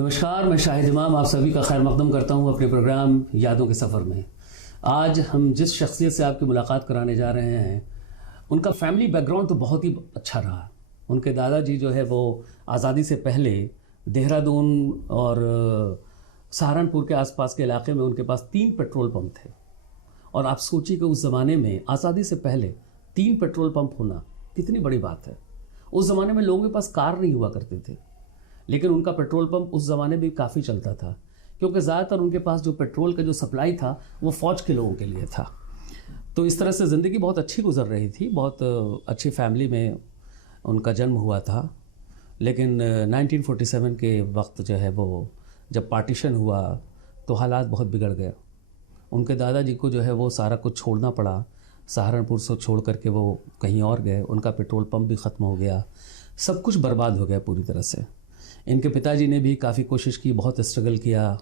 नमस्कार, मैं शाहिद इमाम आप सभी का खैर मकदम करता हूँ अपने प्रोग्राम यादों के सफ़र में। आज हम जिस शख्सियत से आपकी मुलाकात कराने जा रहे हैं, उनका फैमिली बैकग्राउंड तो बहुत ही अच्छा रहा। उनके दादाजी जो है वो आज़ादी से पहले देहरादून और सहारनपुर के आसपास के इलाके में उनके पास 3 पेट्रोल पंप थे। और आप सोचिए कि उस ज़माने में आज़ादी से पहले 3 पेट्रोल पंप होना कितनी बड़ी बात है। उस ज़माने में लोगों के पास कार नहीं हुआ करते थे, लेकिन उनका पेट्रोल पंप उस ज़माने में काफ़ी चलता था, क्योंकि ज़्यादातर उनके पास जो पेट्रोल का जो सप्लाई था वो फ़ौज के लोगों के लिए था। तो इस तरह से ज़िंदगी बहुत अच्छी गुजर रही थी। बहुत अच्छी फैमिली में उनका जन्म हुआ था। लेकिन 1947 के वक्त जो है वो जब पार्टीशन हुआ तो हालात बहुत बिगड़ गए। उनके दादाजी को जो है वो सारा कुछ छोड़ना पड़ा। सहारनपुर से छोड़ करके वो कहीं और गए। उनका पेट्रोल पंप भी ख़त्म हो गया, सब कुछ बर्बाद हो गया पूरी तरह से। इनके पिताजी ने भी काफ़ी कोशिश की, बहुत स्ट्रगल किया,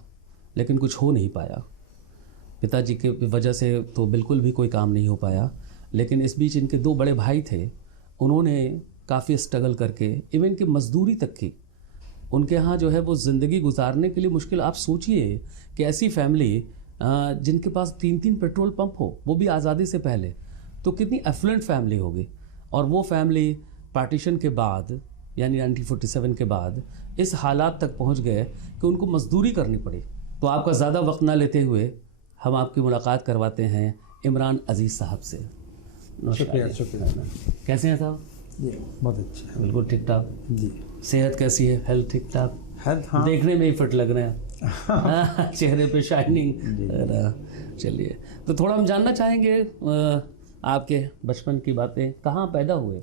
लेकिन कुछ हो नहीं पाया। पिताजी के वजह से तो बिल्कुल भी कोई काम नहीं हो पाया। लेकिन इस बीच इनके 2 बड़े भाई थे, उन्होंने काफ़ी स्ट्रगल करके इवन कि मज़दूरी तक की। उनके यहाँ जो है वो ज़िंदगी गुजारने के लिए मुश्किल। आप सोचिए कि ऐसी फैमिली जिनके पास 3-3 पेट्रोल पंप हो, वो भी आज़ादी से पहले, तो कितनी एफ्लुएंट फैमिली होगी। और वो फैमिली पार्टीशन के बाद यानी 1947 के बाद इस हालात तक पहुंच गए कि उनको मजदूरी करनी पड़ी। तो आपका ज़्यादा वक्त ना लेते हुए हम आपकी मुलाकात करवाते हैं इमरान अजीज़ साहब से। शुक्रिया। कैसे हैं साहब? जी बहुत अच्छा है, बिल्कुल ठीक ठाक जी। सेहत कैसी है? हेल्थ ठीक ठाक? हेल्थ हाँ, देखने में ही फिट लग रहे हैं चेहरे पे शाइनिंग। चलिए, तो थोड़ा हम जानना चाहेंगे आपके बचपन की बातें। कहाँ पैदा हुए?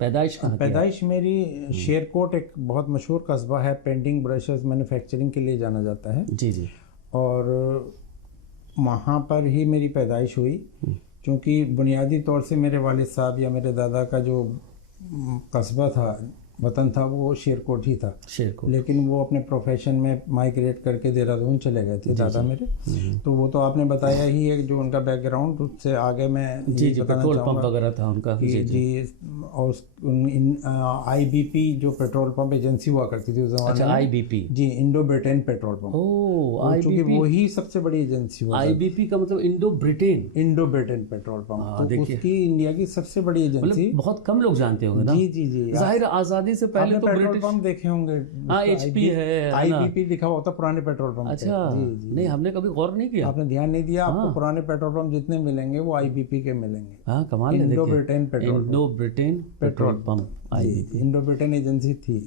पैदाइश कहाँ की है? पैदाइश मेरी शेरकोट एक बहुत मशहूर कस्बा है, पेंटिंग ब्रशेस मैन्युफैक्चरिंग के लिए जाना जाता है। जी जी। और वहाँ पर ही मेरी पैदाइश हुई, क्योंकि बुनियादी तौर से मेरे वालिद साहब या मेरे दादा का जो कस्बा था, वतन था, वो शेरकोट ही था। शेरकोट। लेकिन वो अपने प्रोफेशन में माइग्रेट करके देहरादून चले गए थे दादा मेरे। तो वो तो आपने बताया ही है जो उनका बैकग्राउंड, उससे आगे मैं जी जी, पेट्रोल पंप वगैरह था उनका। जी। और IBP जो पेट्रोल पंप एजेंसी हुआ करती थी उस जमाने में। IBP? जी, इंडो ब्रिटेन पेट्रोल पंप। चूंकि वही सबसे बड़ी एजेंसी हुआ। IBP का मतलब इंडो ब्रिटेन पेट्रोल पंप, तो उसकी इंडिया की सबसे बड़ी एजेंसी। बहुत कम लोग जानते होंगे ना। जी जी जी। जाहिर आज़ादी से पहले तो पेट्रोल पंप देखे होंगे। HP है, IBP लिखा हुआ था, पुराने पेट्रोल पंप। अच्छा। जी, नहीं, हमने कभी गौर नहीं किया। आपने ध्यान नहीं दिया। आपको पुराने पेट्रोल पंप जितने मिलेंगे वो IBP के मिलेंगे। हाँ, कमाल है। Indo Britain petrol pump IBP, Indo Britain agency थी।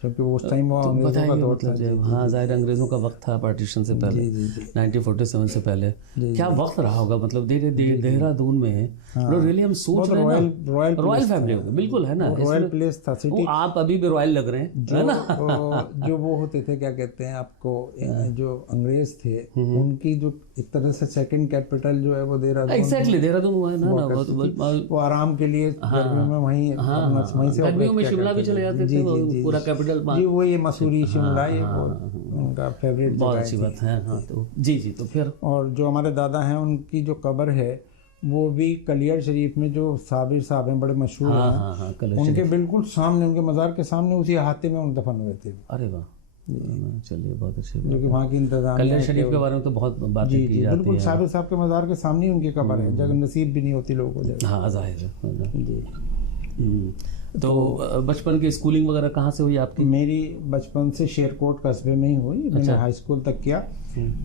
क्योंकि उस टाइम वो अंग्रेजों का दौर था। हाँ, जाहिर अंग्रेजों का वक्त था पार्टीशन से पहले। 1947 से पहले क्या वक्त रहा होगा। मतलब देहरादून में रियली हम सोच रहे हैं रॉयल फैमिली होगी। बिल्कुल है ना, रॉयल प्लेस था, सिटी। आप अभी भी रॉयल लग रहे हैं, है ना। जो वो होते थे, क्या कहते हैं आपको, जो अंग्रेज थे, उनकी जो एक तरह से सेकंड कैपिटल जो है वो देहरादून। एग्जैक्टली, देहरादून हुआ है ना। वो आराम के लिए गर्मियों में वहीं से, गर्मियों में शिमला भी चले जाते थे, पूरा कैपिटल। जी, वो ये मसूरी शिमला, ये उनका फेवरेट बहुत अच्छी बात है। हाँ, तो जी जी। तो फिर और जो हमारे दादा हैं उनकी जो कब्र है वो भी कलियर शरीफ में, जो साबिर साहब हैं बड़े मशहूर हैं, उनके बिल्कुल सामने, उनके मज़ार के सामने उसी अहाते में उन दफन हुए थे। अरे वाह, चलिए बहुत अच्छी। जो कि वहाँ की इंतजाम, कलियर शरीफ के बारे में तो बहुत बातें की जाती हैं। बिल्कुल साबिर साहब के मज़ार के सामने ही उनकी कब्र है, जगह नसीब भी नहीं होती लोगों को। हाँ, जाहिर है जी। तो बचपन की स्कूलिंग वगैरह कहाँ से हुई आपकी? मेरी बचपन से शेरकोट कस्बे में ही हुई। मैंने हाई स्कूल तक किया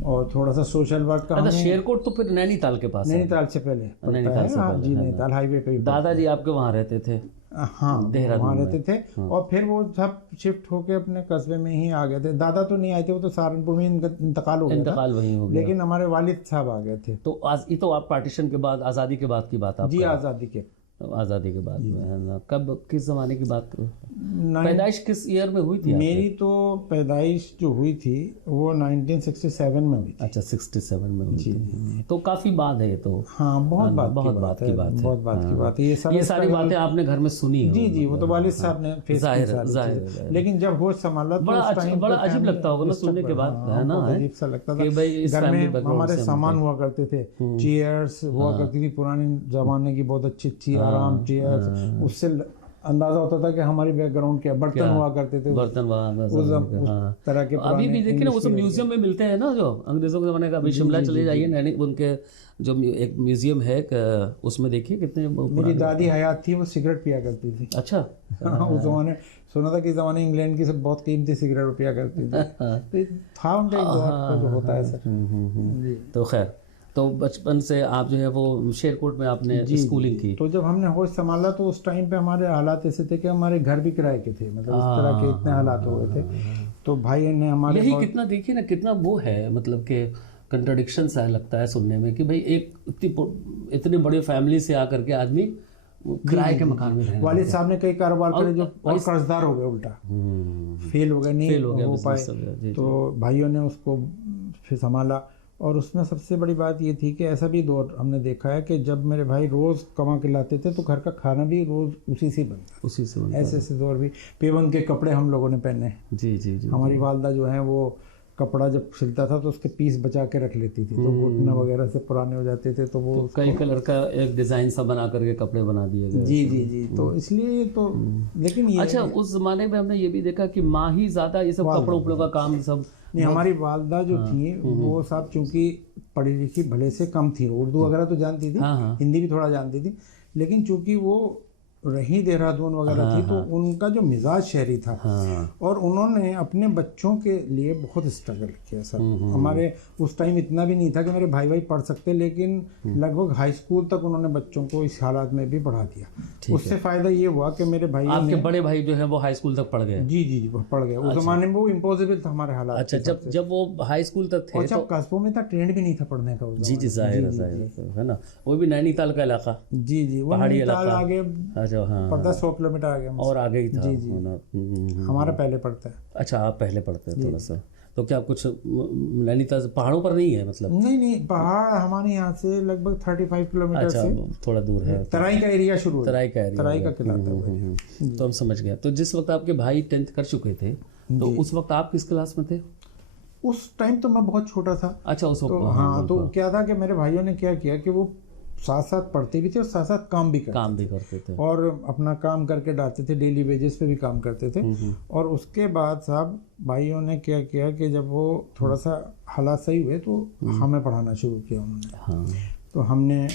और थोड़ा सा सोशल वर्क का। शेरकोट तो फिर नैनीताल के पास? नैनीताल से पहले। नैनीताल हाईवे पे। दादाजी आपके वहाँ रहते थे? हाँ, देहरादून वहाँ रहते थे। और फिर वो सब शिफ्ट होके अपने कस्बे में ही आ गए थे। दादा तो नहीं आए थे, वो तो सहारनपुर में इंतकाल हो गया, लेकिन हमारे वालिद साहब आ गए थे। तो ये तो आप पार्टीशन के बाद, आज़ादी के बाद की बात आप? जी, आज़ादी के बाद में है ना। कब, किस ज़माने की बात? पैदाइश किस ईयर में हुई थी? मेरी तो पैदाइश जो हुई थी वो 1967 में हुई थी। अच्छा, 67 में हुई थी। तो काफ़ी बाद है ये तो। हाँ, बहुत बात की बात है। ये सारी बातें आपने घर में सुनी? जी जी, वो तो वालिद साहब ने फेस किया। लेकिन जब होश संभाला तो बड़ा अजीब लगता होगा ना सुनने के बाद, है ना। अजीब सा लगता था। घर में हमारे सामान हुआ करते थे, चेयर्स हुआ करती थी पुराने जमाने की, बहुत अच्छी आराम चेयर्स। उससे अंदाजा होता था कि हमारी बैकग्राउंड क्या, बर्तन हुआ करते थे बर्तन वहाँ उस हाँ। तरह के अभी भी देखिए ना वो सब म्यूजियम में मिलते हैं ना, जो अंग्रेजों के ज़माने का। अभी शिमला चले जाइए, नैनी उनके जो एक म्यूजियम है उसमें देखिए कितने मेरी दादी हयात थी, वो सिगरेट पिया करती थी। अच्छा। उस जमाने सुना था कि इस जमाने इंग्लैंड की सब बहुत कीमती सिगरेट पिया करती थी। तो था उनका एक दौर का जो होता है सर। जी। तो खैर, तो बचपन से आप जो है वो शेरकोट में आपने स्कूलिंग की। तो जब हमने होश संभाला तो उस टाइम पे हमारे हालात ऐसे थे कि हमारे घर भी किराए के थे, मतलब इस तरह के इतने हालात हो गए थे। तो भाई ने हमारे यही कितना देखिए ना, कितना वो है मतलब कि कंट्रडिक्शन सा लगता है सुनने में कि भाई एक इतनी बड़ी फैमिली से आकर के आदमी किराए के मकान में रहने वालिद साहब ने कई कारोबार करे जो और कर्जदार हो गए, उल्टा फेल हो गए, नहीं हो पाए। तो भाइयों ने उसको फिर संभाला। और उसमें सबसे बड़ी बात ये थी कि ऐसा भी दौर हमने देखा है कि जब मेरे भाई रोज़ कमा के लाते थे तो घर का खाना भी रोज़ उसी से बनता। ऐसे दौर भी। पेवन के कपड़े हम लोगों ने पहने। जी जी जी। हमारी वालदा जो है वो कपड़ा जब सिलता था तो उसके पीस बचा के रख लेती थी, तो घुटने वगैरह से पुराने हो जाते थे तो वो तो कई कलर का एक डिज़ाइन सा बना करके कपड़े बना दिए गए। जी जी जी। तो इसलिए तो लेकिन ये अच्छा, उस जमाने में हमने ये भी देखा कि माँ ही ज़्यादा ये सब कपड़ों उपड़ों का काम सब। नहीं, हमारी वालदा जो थी वो सब चूंकि पढ़ी लिखी भले से कम थी, उर्दू वगैरह तो जानती थी, हिंदी भी थोड़ा जानती थी, लेकिन चूंकि वो रही देहरादून वगैरह थी तो उनका जो मिजाज शहरी था और उन्होंने अपने बच्चों के लिए बहुत स्ट्रगल किया सर। हमारे उस टाइम इतना भी नहीं था कि मेरे भाई पढ़ सकते, लेकिन लगभग हाई स्कूल तक उन्होंने बच्चों को इस हालात में भी पढ़ा दिया। उससे फायदा ये हुआ कि मेरे भाई, आपके बड़े भाई जो है वो हाई स्कूल तक पढ़ गए। जी जी जी, पढ़ गए। उस जमाने में वो इम्पॉसिबल था हमारे हालात। अच्छा, जब वो हाई स्कूल तक थे तो कस्बों में था, ट्रेंड भी नहीं था पढ़ने का। जी जी, जाहिर है ना, वो भी नैनीताल का इलाका। जी जी, पहाड़ी इलाका आगे। अच्छा हाँ, 10 किलोमीटर आगे और आगे ही था। जी जी। हमारा पहले पड़ता है। अच्छा, आप पहले पढ़ते हैं थोड़ा सा। तो क्या कुछ नैनीताल पहाड़ों पर नहीं है मतलब? नहीं, पहाड़ हमारे यहाँ से लगभग 35 किलोमीटर से थोड़ा दूर है। तराई का एरिया शुरू है। तराई का एरिया, तराई का किला था। तो हम समझ गए। तो जिस वक्त आपके भाई 10th कर चुके थे तो उस वक्त आप किस क्लास में थे? उस टाइम तो मैं बहुत छोटा था। अच्छा, उस वक्त। हाँ, तो क्या था कि मेरे भाइयों ने क्या किया कि वो साथ साथ पढ़ते भी थे और साथ साथ काम भी करते थे और अपना काम करके डालते थे, डेली वेजेस पे भी काम करते थे। और उसके बाद साहब भाइयों ने क्या किया कि जब वो थोड़ा सा हालात सही हुए तो हमें पढ़ाना शुरू किया उन्होंने। तो हमने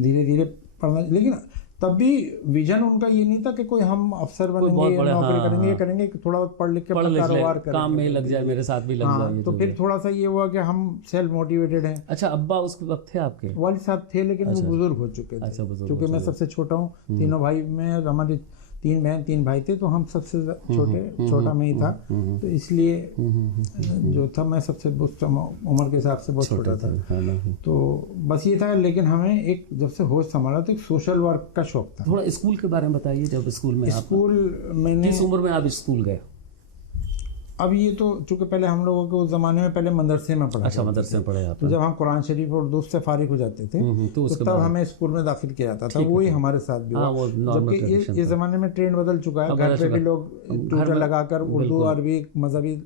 धीरे धीरे पढ़ना, लेकिन तब भी विजन उनका ये नहीं था कि कोई हम अफसर बनेंगे, नौकरी करेंगे, ये करेंगे कि थोड़ा पढ़ लिख के कारोबार करेंगे, काम में लग जाए, मेरे साथ भी लग जाए। तो फिर थोड़ा सा ये हुआ कि हम सेल्फ मोटिवेटेड हैं। अच्छा, अब्बा उस वक्त थे आपके? वालिद साहब थे, लेकिन वो बुजुर्ग हो चुके थे। क्योंकि मैं सबसे छोटा हूँ, तीनों भाई में, हमारी 3 बहन 3 भाई थे, तो हम सबसे छोटा मैं ही था। तो इसलिए जो था मैं सबसे उम्र के हिसाब से बहुत छोटा था। तो बस ये था। लेकिन हमें एक जब से होश संभाला तो एक सोशल वर्क का शौक था। थोड़ा स्कूल के बारे में बताइए। जब स्कूल में मैंने किस उम्र में आप स्कूल गए? अब ये तो चूंकि पहले हम लोगों के उस जमाने में पहले मदरसे में पढ़ा। अच्छा, मदरसे में पढ़े आप। तो जब हम कुरान शरीफ और उर्दू से फारिग हो जाते थे तो तब हमें स्कूल में दाखिल किया जाता था। वही हमारे साथ भी हुआ। जबकि इस जमाने में ट्रेंड बदल चुका है, घर पे भी लोग ट्यूटर लगाकर उर्दू अरबी मजहबी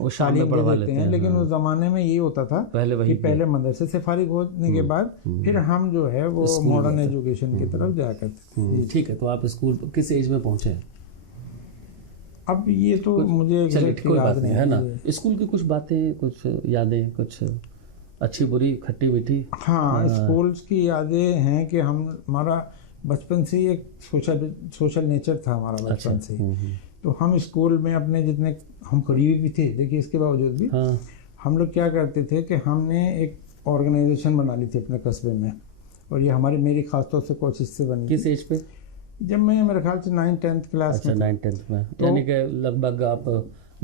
तालीम दे देते हैं। लेकिन उस जमाने में यही होता था कि पहले मदरसे से फारिग होने के बाद फिर हम जो है वो मॉडर्न एजुकेशन की तरफ जाया करते थे। ठीक है, तो आप स्कूल किस एज में पहुंचे? अब ये तो मुझे कोई बात नहीं है ना। स्कूल की कुछ बातें, कुछ यादें, कुछ अच्छी बुरी, खट्टी मीठी? हाँ, स्कूल की यादें हैं कि हमारा बचपन से ही एक सोशल नेचर था हमारा बचपन से। तो हम स्कूल में अपने जितने हम करीबी भी थे, देखिए इसके बावजूद भी हम लोग क्या करते थे कि हमने एक ऑर्गेनाइजेशन बना ली थी अपने कस्बे में। और ये मेरी खासतौर से कोशिश से बनी। किस एज पे? जब मैं मेरे ख्याल से 9th-10th क्लास में। 9th-10th में, यानी कि लगभग आप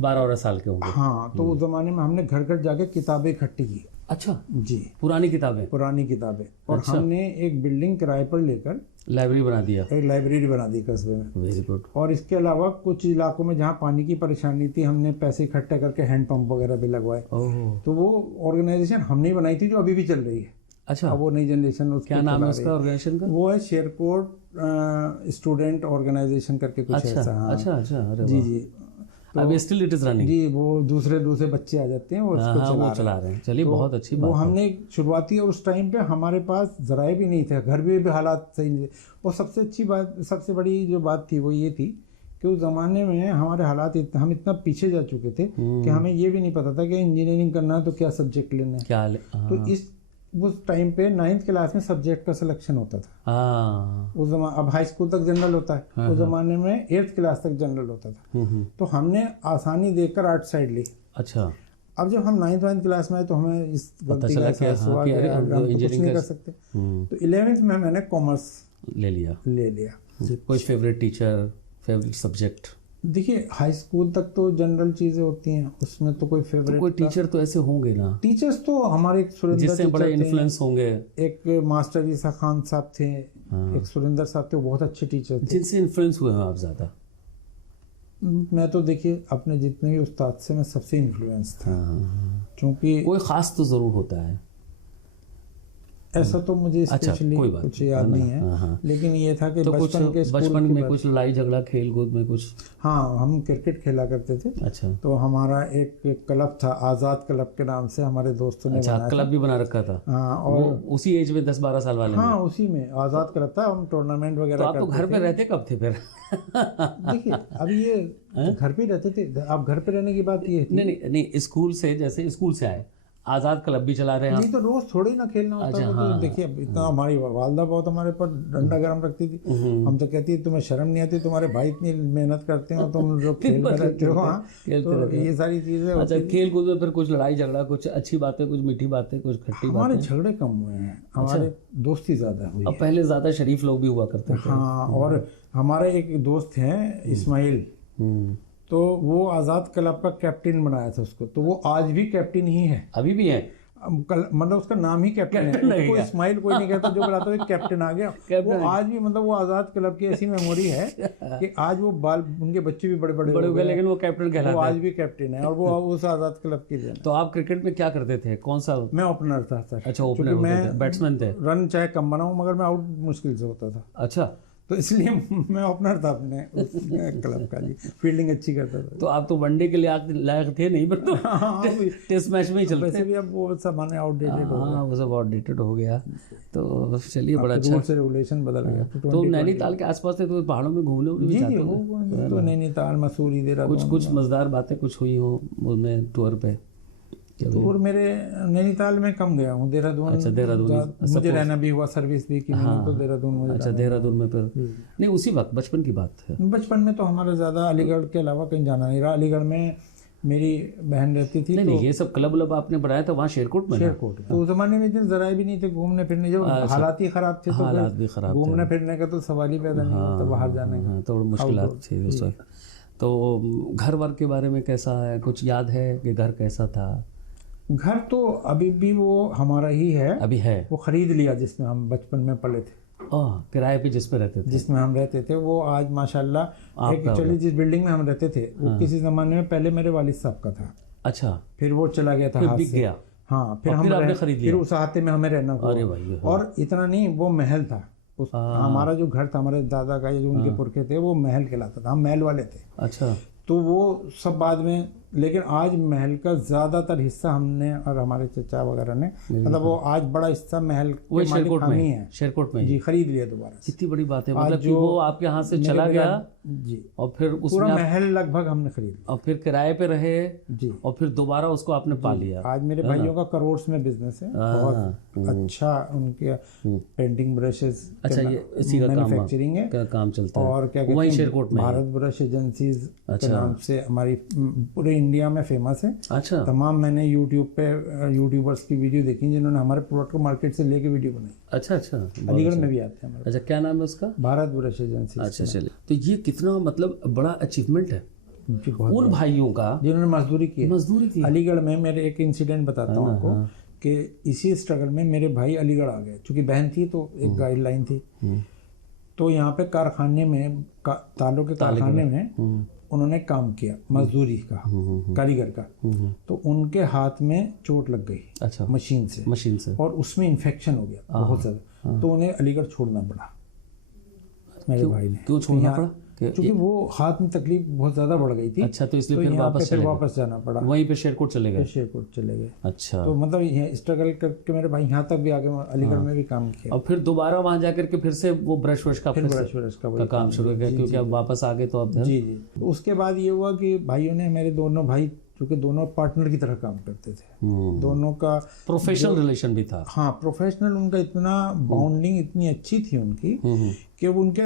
12 साल के होंगे। हाँ, तो उस जमाने में हमने घर घर जाके किताबें इकट्ठी की। अच्छा जी, पुरानी किताबें। और अच्छा। हमने एक बिल्डिंग किराए पर लेकर लाइब्रेरी बना दिया। एक लाइब्रेरी बना दी कस्बे में। Very good. और इसके अलावा कुछ इलाकों में जहाँ पानी की परेशानी थी, हमने पैसे इकट्ठे करके हैंडपंप वगैरह भी लगवाए। तो वो ऑर्गेनाइजेशन हमने बनाई थी, जो अभी भी चल रही है। अच्छा, अब वो नई जनरेशन क्या नाम है उसका ऑर्गेनाइजेशन का? वो है शेरकोट स्टूडेंट ऑर्गेनाइजेशन करके कुछ ऐसा। अच्छा, जी जी। अभी स्टिल इट इज रनिंग। जी, वो दूसरे बच्चे आ जाते हैं और उसको हाँ, वो चला रहे हैं। चलिए, बहुत अच्छी बात वो है। हमने शुरुआती, और उस टाइम पे हमारे पास जराए भी नहीं थे, घर भी हालात सही नहीं थे। और सबसे अच्छी बात, सबसे बड़ी जो बात थी वो ये थी कि उस ज़माने में हमारे हालात हम इतना पीछे जा चुके थे कि हमें ये भी नहीं पता था कि इंजीनियरिंग करना है तो क्या सब्जेक्ट लेना है। क्या तो उस टाइम पे 9th क्लास में सब्जेक्ट का सिलेक्शन होता था। उस जमाने, अब हाई स्कूल तक जनरल होता है, उस जमाने में 8th क्लास तक जनरल होता था। तो हमने आसानी देखकर आर्ट साइड ली। अच्छा। अब जब हम 9th क्लास में आए तो हमें इस गलती का एहसास हुआ कि हम तो कुछ नहीं कर सकते। तो 11th में मैंने कॉमर्स ले लिया। कोई फेवरेट टीचर, फेवरेट सब्जेक्ट? देखिए, हाई स्कूल तक तो जनरल चीजें होती हैं, उसमें तो कोई फेवरेट, तो कोई टीचर तो ऐसे होंगे ना? टीचर्स तो हमारे एक सुरेंद्र जिससे बड़े इन्फ्लुएंस होंगे। एक मास्टर ईसा खान साहब थे, एक सुरेंद्र साहब थे, वो बहुत अच्छे टीचर थे। जिनसे इन्फ्लुएंस हुए हैं आप ज्यादा? मैं तो देखिए अपने जितने भी उस्ताद से मैं सबसे इन्फ्लुएंस था। क्योंकि कोई खास तो जरूर होता है। ऐसा तो मुझे स्पेशली अच्छा, कुछ याद नहीं है, लेकिन ये था कि तो बचपन में कुछ लड़ाई झगड़ा खेल कूद में कुछ? हाँ, हम क्रिकेट खेला करते थे। अच्छा। तो हमारा एक क्लब था, आज़ाद क्लब के नाम से हमारे दोस्तों ने बनाया। क्लब भी बना रखा था? हाँ, और उसी एज में 10-12 साल वाले? हाँ, उसी में आज़ाद क्लब था, हम टूर्नामेंट वगैरह तो आप तो घर पे रहते कब थे फिर? देखिए, अब ये घर पे रहते थे। अब घर पे रहने की बात ये थी। नहीं, स्कूल से, जैसे स्कूल से आए, आज़ाद क्लब भी चला रहे हैं? नहीं, तो रोज थोड़ी ना खेलना होता है। तो देखिए, इतना हमारी वालदा बहुत हमारे पर डंडा गरम रखती थी। हम तो कहती है तुम्हें शर्म नहीं आती, तुम्हारे भाई इतनी मेहनत करते हो, तुम जो खेल कर रहते हो। हाँ, तो ये सारी चीजें। अच्छा, खेल कूद में फिर कुछ लड़ाई झगड़ा, कुछ अच्छी बातें, कुछ मीठी बातें, कुछ खट्टी बातें? हमारे झगड़े कम हुए हैं, हमारे दोस्ती ज्यादा हुई। अब पहले ज्यादा शरीफ लोग भी हुआ करते थे। हाँ, और हमारे एक दोस्त हैं इस्माइल, तो वो आज़ाद क्लब का कैप्टन बनाया था उसको, तो वो आज भी कैप्टन ही है। अभी भी है? मतलब उसका नाम ही कैप्टन है, उसको इस्माइल कोई नहीं कहता, जो बुलाता है कैप्टन आ गया। वो आज भी, मतलब वो आज़ाद क्लब की ऐसी मेमोरी है कि आज वो उनके बच्चे भी बड़े बड़े हो गए, लेकिन वो कैप्टन कहलाता है। वो आज भी कैप्टन है, और वो उस आज़ाद क्लब की है। तो आप क्रिकेट में क्या करते थे? कौन सा? मैं ओपनर था सर। अच्छा, ओपनर? मैं बैट्समैन थे? रन चाहे कम बनाऊं, मगर मैं आउट मुश्किल से होता था। अच्छा, तो इसलिए मैं ओपनर था अपने क्लब का। जी, फील्डिंग अच्छी करता था। तो आप तो वनडे के लिए लायक थे नहीं, पर तो टेस्ट मैच में ही चलते। वैसे भी अब वो सब माने आउटडेटेड हो गया। वो सब आउटडेटेड हो गया। तो चलिए, बड़ा अच्छा, रूल्स रेगुलेशन बदल गया। तो नैनीताल के आसपास थे, तो पहाड़ों में घूमने भी जाते हो? तो नैनीताल, मसूरी, देहरादून, कुछ मजेदार बातें कुछ हुई हो उनमें टूर पे? टूर मेरे नैनीताल में कम गया हूँ, देहरादून। अच्छा, देहरादून मुझे रहना भी हुआ, सर्विस भी की मैंने, तो देहरादून मुझे। अच्छा, देहरादून में फिर नहीं, उसी वक्त बचपन की बात है। बचपन में तो हमारा ज़्यादा अलीगढ़ के अलावा कहीं जाना नहीं रहा। अलीगढ़ में मेरी बहन रहती थी। नहीं, ये सब क्लब व्लब आपने बनाया था वहाँ शेरकोट में? शेरकोट। तो उस जमाने में इतने जराए भी नहीं थे घूमने फिरने, जब हालात ही खराब थे, तो हालात भी खराब, घूमने फिरने का तो सवाल ही पैदा नहीं होता बाहर जाने का। तो मुश्किलात थी उस वक्त। तो घर वर के बारे में कैसा है, कुछ याद है कि घर कैसा था? घर तो अभी भी वो हमारा ही है। अभी है? वो खरीद लिया जिसमें हम बचपन में पले थे। किराए पे जिसमें हम रहते थे, वो आज माशाल्लाह एक्चुअली जिस बिल्डिंग में हम रहते थे वो किसी जमाने में पहले मेरे वालिद साहब का था। अच्छा। फिर वो चला गया था, बिक गया। हाँ, फिर हमने खरीद लिया। फिर उस हाथे में हमें रहना हुआ। और इतना नहीं, वो महल था। हमारा जो घर था, हमारे दादा का, जो उनके पुरखे थे, वो महल कहलाता था, हम महल वाले थे। अच्छा। तो वो सब बाद में, लेकिन आज महल का ज्यादातर हिस्सा हमने और हमारे चचा वगैरह ने, मतलब वो आज बड़ा हिस्सा महल के मालिक हम ही है। शेरकोट में? जी, खरीद लिया दोबारा। कितनी बड़ी बात है, मतलब कि वो आपके यहाँ से चला गया। जी। और फिर पूरा महल लगभग हमने खरीद लिया, और फिर किराए पे रहे। जी। और फिर दोबारा उसको आपने पा लिया। आज मेरे भाइयों का करोड़ में बिजनेस है, बहुत अच्छा। उनके पेंटिंग ब्रशेस, अच्छा, ये इसी का मैन्युफैक्चरिंग है, काम चलता है। और क्या वहीं शेरकोट में भारत ब्रश एजेंसीज के नाम से हमारी पूरे इंडिया में फेमस है। अच्छा। तमाम मैंने यूट्यूब पे यूट्यूबर्स की वीडियो देखी जिन्होंने हमारे प्रोडक्ट को मार्केट से लेके वीडियो बनाई। अच्छा। अलीगढ़ में भी आते हैं हमारे। अच्छा, क्या नाम है उसका? Bharat brush agency. अच्छा, चलिए। तो ये कितना मतलब बड़ा अचीवमेंट है उन भाइयों का जिन्होंने मजदूरी की। अलीगढ़ में मेरे एक इंसिडेंट बताता हूँ आपको कि इसी स्ट्रगल में मेरे भाई अलीगढ़ आ गए, क्योंकि बहन थी तो एक गाइडलाइन थी। तो यहाँ पे कारखाने में, तालों के कारखाने में उन्होंने काम किया, मजदूरी का, कारीगर का। तो उनके हाथ में चोट लग गई। अच्छा। मशीन से, और उसमें इन्फेक्शन हो गया बहुत ज्यादा। तो उन्हें अलीगढ़ छोड़ना पड़ा मेरे भाई ने। क्यों छोड़ना पड़ा? क्योंकि वो हाथ में तकलीफ बहुत ज़्यादा बढ़ गई थी। अच्छा, तो इसलिए फिर यहाँ पे वापस फिर चले गए, वापस जाना पड़ा, वहीं पे शेरकोट चले फिर गए। शेरकोट चले गए। अच्छा, तो मतलब ये स्ट्रगल करके मेरे भाई यहाँ तक भी आगे, अलीगढ़ में भी काम किया, और फिर दोबारा वहां जाकर के फिर से वो ब्रश वश का फिर फिर से ब्रश व्रश का का वही काम शुरू हो गया, क्योंकि अब वापस आ गए तो अब जी जी। तो उसके बाद ये हुआ कि भाइयों ने, मेरे दोनों भाई क्योंकि दोनों पार्टनर की तरह काम करते थे, दोनों का प्रोफेशनल रिलेशन भी था। हाँ प्रोफेशनल, उनका इतना बॉन्डिंग इतनी अच्छी थी उनकी कि वो उनके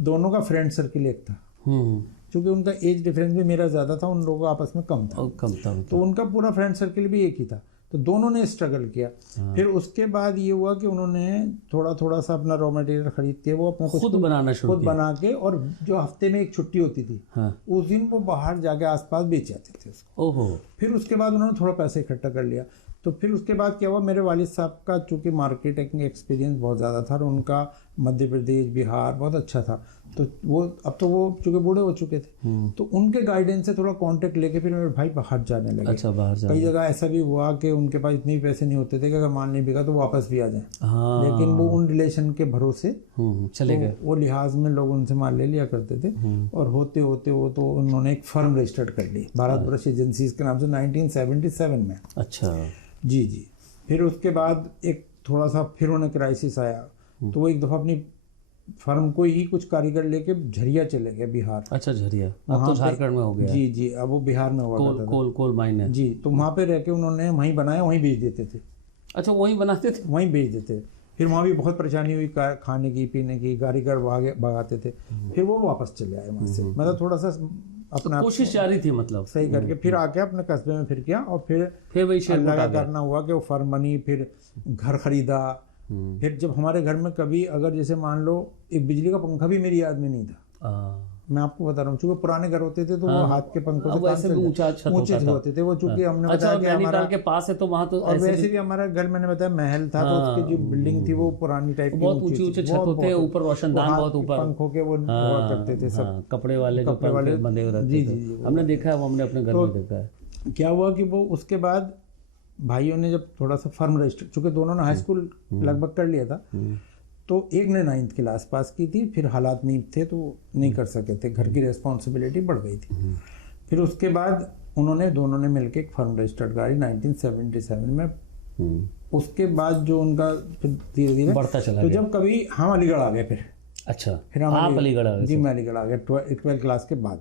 दोनों का फ्रेंड सर्किल एक था। क्योंकि उनका एज डिफरेंस भी मेरा ज़्यादा था, उन लोगों का आपस में कम था, तो उनका पूरा फ्रेंड सर्किल भी एक ही था। तो दोनों ने स्ट्रगल किया। फिर उसके बाद ये हुआ कि उन्होंने थोड़ा थोड़ा सा अपना रॉ मटेरियल खरीद के वो अपना खुद बनाना शुरू खुद बना के, और जो हफ्ते में एक छुट्टी होती थी उस दिन वो बाहर जाके आसपास बेच जाते थे उसको। ओहो। फिर उसके बाद उन्होंने थोड़ा पैसे इकट्ठा कर लिया। तो फिर उसके बाद क्या हुआ, मेरे वालिद साहब का चूँकि मार्केटिंग एक्सपीरियंस बहुत ज़्यादा था और उनका मध्य प्रदेश बिहार बहुत अच्छा था, तो वो अब तो वो चूँकि बूढ़े हो चुके थे, तो उनके गाइडेंस से थोड़ा कांटेक्ट लेके फिर मेरे भाई बाहर जाने लगे। अच्छा, बाहर जाने। कई जगह ऐसा भी हुआ कि उनके पास इतने पैसे नहीं होते थे कि अगर माल नहीं बिका तो वापस भी आ जाए, लेकिन वो उन रिलेशन के भरोसे चले गए। वो लिहाज में लोग उनसे माल ले लिया करते थे। और होते होते वो तो उन्होंने एक फर्म रजिस्टर्ड कर ली भारत ब्रश एजेंसीज के नाम से 1977 में। अच्छा जी जी। फिर उसके बाद एक थोड़ा सा फिर उन्हें क्राइसिस आया, तो वो एक दफ़ा अपनी फर्म को ही कुछ कारीगर लेके झरिया चले गए बिहार। अच्छा, झरिया अब तो झारखंड में हो गया। जी जी, अब वो बिहार में हुआ करता था। कोल माइन है जी। तो वहाँ पे रह के उन्होंने वहीं बनाया, वहीं बेच देते थे। अच्छा, वहीं बनाते थे, वहीं बेच देते। फिर वहाँ भी बहुत परेशानी हुई, खाने की पीने की, कारीगर भगाते थे। फिर वो वापस चले आए वहाँ से, मतलब थोड़ा सा अपना कोशिश जारी थी, मतलब सही करके फिर आके अपने कस्बे में फिर किया। और फिर वही अल्लाह का करना हुआ कि वो फर्म बनी, फिर घर खरीदा। फिर जब हमारे घर में कभी अगर जैसे मान लो एक बिजली का पंखा भी मेरी याद में नहीं था, मैं आपको बता रहा हूँ, चूंकि पुराने घर होते थे तो वो हाथ के पंखों से वैसे भी ऊंचे होते थे वो, चूंकि हमने अच्छा, बताया कि हमारा के पास है तो वहाँ तो और वैसे भी हमारा घर मैंने बताया महल था, तो उसकी जो बिल्डिंग थी वो पुरानी टाइप की, बहुत ऊंचे छत होते हैं, ऊपर रोशनदान बहुत ऊपर, पंखों के वो हुआ करते थे सब, कपड़े वाले बंधे हुए रहते थे। हमने देखा है, वो हमने अपने घर में देखा है। क्या हुआ कि वो उसके बाद भाइयों ने जब थोड़ा सा फर्म रजिस्टर, चूंकि दोनों ने हाई स्कूल लगभग कर लिया था, तो एक ने 9th क्लास पास की थी, फिर हालात नहीं थे तो नहीं कर सके थे, घर की रिस्पॉन्सिबिलिटी बढ़ गई थी। फिर उसके बाद उन्होंने दोनों ने मिलकर एक फर्म रजिस्टर्ड करी 1977 में। उसके बाद जो उनका फिर धीरे धीरे बढ़ता चला तो जब कभी हम अलीगढ़ आ गए फिर। अच्छा, फिर आप अलीगढ़ आ गए? जी, मैं अलीगढ़ आ गया 12th क्लास के बाद।